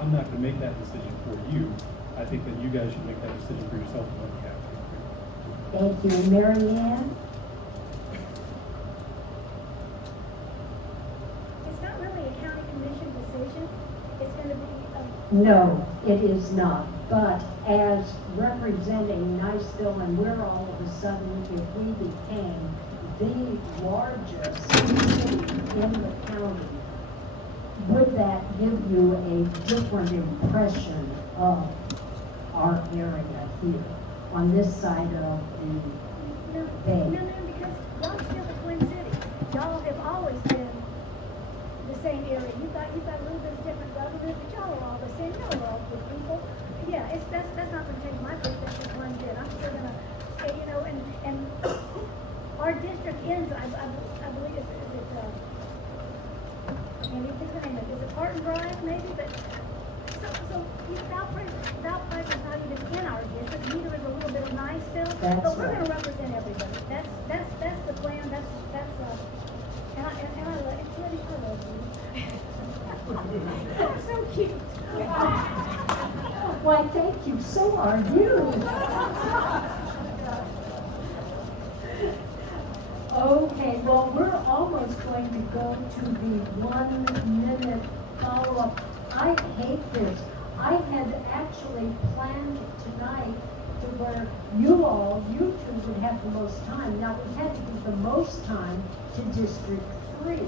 I'm not going to make that decision for you. I think that you guys should make that decision for yourself and what you have to. Thank you. Mary Ann? It's not really a county commission decision. It's going to be No, it is not. But as representing Niceville, and we're all of a sudden, if we became the largest city in the county, would that give you a different impression of our area here on this side of the bay? No, because y'all still the Twin Cities. Y'all have always been the same area. You've got a little bit of different government, but y'all are all the same. Y'all are all good people. Yeah, that's not going to change my perspective one bit. I'm still going to say, and our district ends, I believe, is it Parton Drive maybe? But so Valparaiso is not even in our district. Neither is a little bit of Niceville. But we're going to represent everybody. That's the plan. And I love it. Liddy, I love you. You're so cute. Why, thank you. So are you. Okay, well, we're almost going to go to the 1 minute follow-up. I hate this. I had actually planned tonight to where you two would have the most time. Now, we had to give the most time to District 3,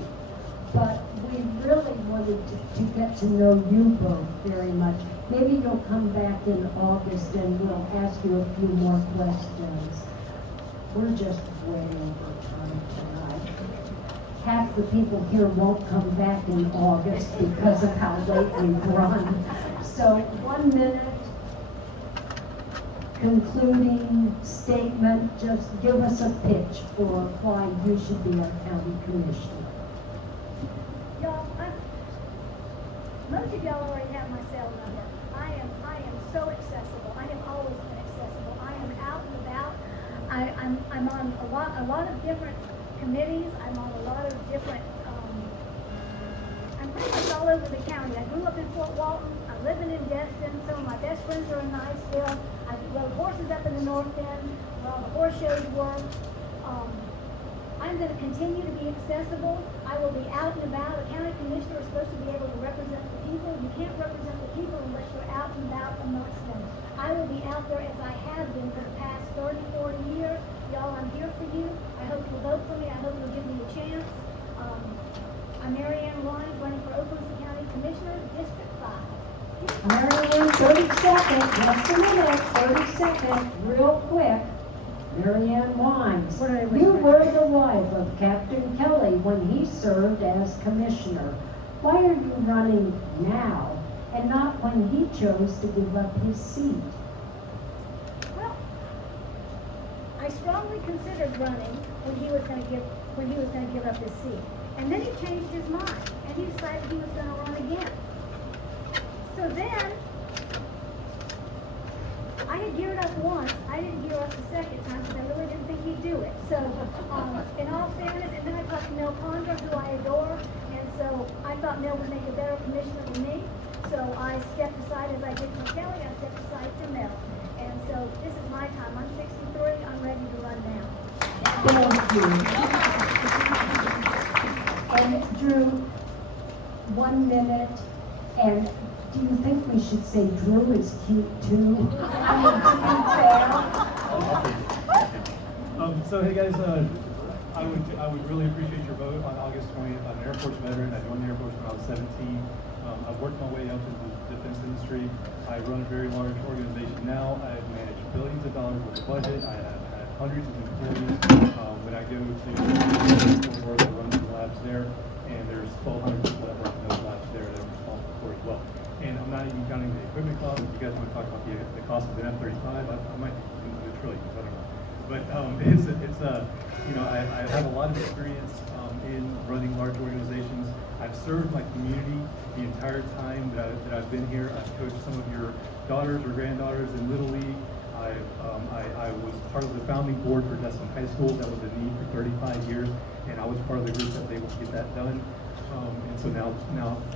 but we really wanted to get to know you both very much. Maybe you'll come back in August and we'll ask you a few more questions. We're just way over time tonight. Half the people here won't come back in August because of how late we've run. So 1 minute concluding statement, just give us a pitch for why you should be our county commissioner. Y'all, most of y'all already have my cell number. I am so accessible. I have always been accessible. I am out and about. I'm on a lot of different committees. I'm on a lot of different. I'm pretty much all over the county. I grew up in Fort Walton. I'm living in Destin. Some of my best friends are in Niceville. I rode horses up in the north end where all the horse shows were. I'm going to continue to be accessible. I will be out and about. A county commissioner is supposed to be able to represent the people. You can't represent the people unless you're out and about amongst them. I will be out there as I have been for the past 30, 40 years. Y'all, I'm here for you. I hope you'll vote for me. I hope you'll give me a chance. I'm Mary Ann Wines, running for Okaloosa County Commissioner, District 5. Mary Ann, 30 seconds, just a minute, 30 seconds, real quick. Mary Ann Wines, you were the wife of Captain Kelly when he served as commissioner. Why are you running now and not when he chose to give up his seat? Well, I strongly considered running when he was going to give up his seat. And then he changed his mind, and he decided he was going to run again. So then, I had geared up once. I didn't gear up the second time because I really didn't think he'd do it. So, in all fairness, and then I talked to Mel Condra, who I adore, and so I thought Mel would make a better commissioner than me. So I stepped aside, as I did for Kelly, I stepped aside for Mel. And so this is my time. I'm 63. I'm ready to run now. Thank you. And Drew, 1 minute, and do you think we should say Drew is cute too? I mean, to be fair. So hey guys, I would really appreciate your vote on August 20th. I'm an Air Force veteran. I joined the Air Force when I was 17. I've worked my way up in the defense industry. I run a very large organization now. I've managed billions of dollars with a budget. I have had hundreds of employees. When I go to work, I run some labs there, and there's 1,200 people that work in those labs there that I'm responsible for as well. And I'm not even counting the equipment cost. If you guys want to talk about the cost of an F-35, I might be into the trillions. I don't know. But I have a lot of experience in running large organizations. I've served my community the entire time that I've been here. I've coached some of your daughters or granddaughters in Little League. I was part of the founding board for Destin High School. That was a need for 35 years, and I was part of the group that was able to get that done. And so now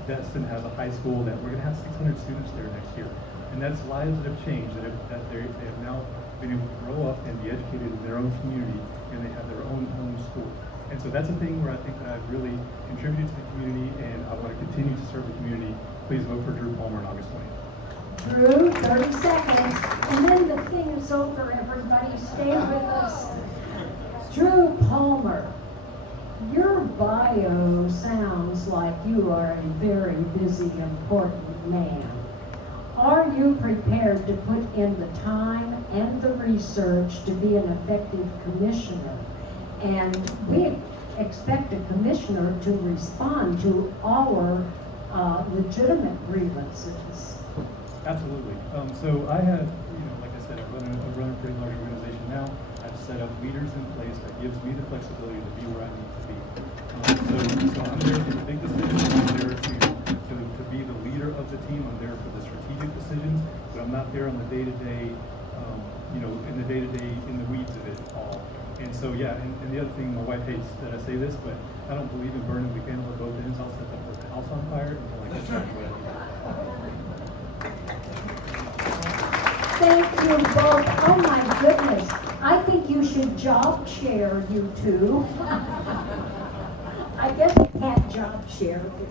Destin has a high school that we're going to have 600 students there next year. And that's lives that have changed, that they have now been able to grow up and be educated in their own community, and they have their own home school. And so that's a thing where I think that I've really contributed to the community, and I want to continue to serve the community. Please vote for Drew Palmer on August 20th. Drew, 30 seconds, and then the thing is over, everybody. Stay with us. Drew Palmer, your bio sounds like you are a very busy, important man. Are you prepared to put in the time and the research to be an effective commissioner? And we expect a commissioner to respond to our legitimate grievances. Absolutely. So I have, like I said, I run a pretty large organization now. I've set up leaders in place that gives me the flexibility to be where I need to be. So I'm there for the big decisions. I'm there to be the leader of the team. I'm there for the strategic decisions, but I'm not there on the day-to-day, in the day-to-day, in the weeds of it all. And so, yeah, and the other thing, my wife hates that I say this, but I don't believe in burning the candle at both ends. I'll set the house on fire until I get started. Thank you both. Oh my goodness. I think you should job share, you two. I guess you can't job share.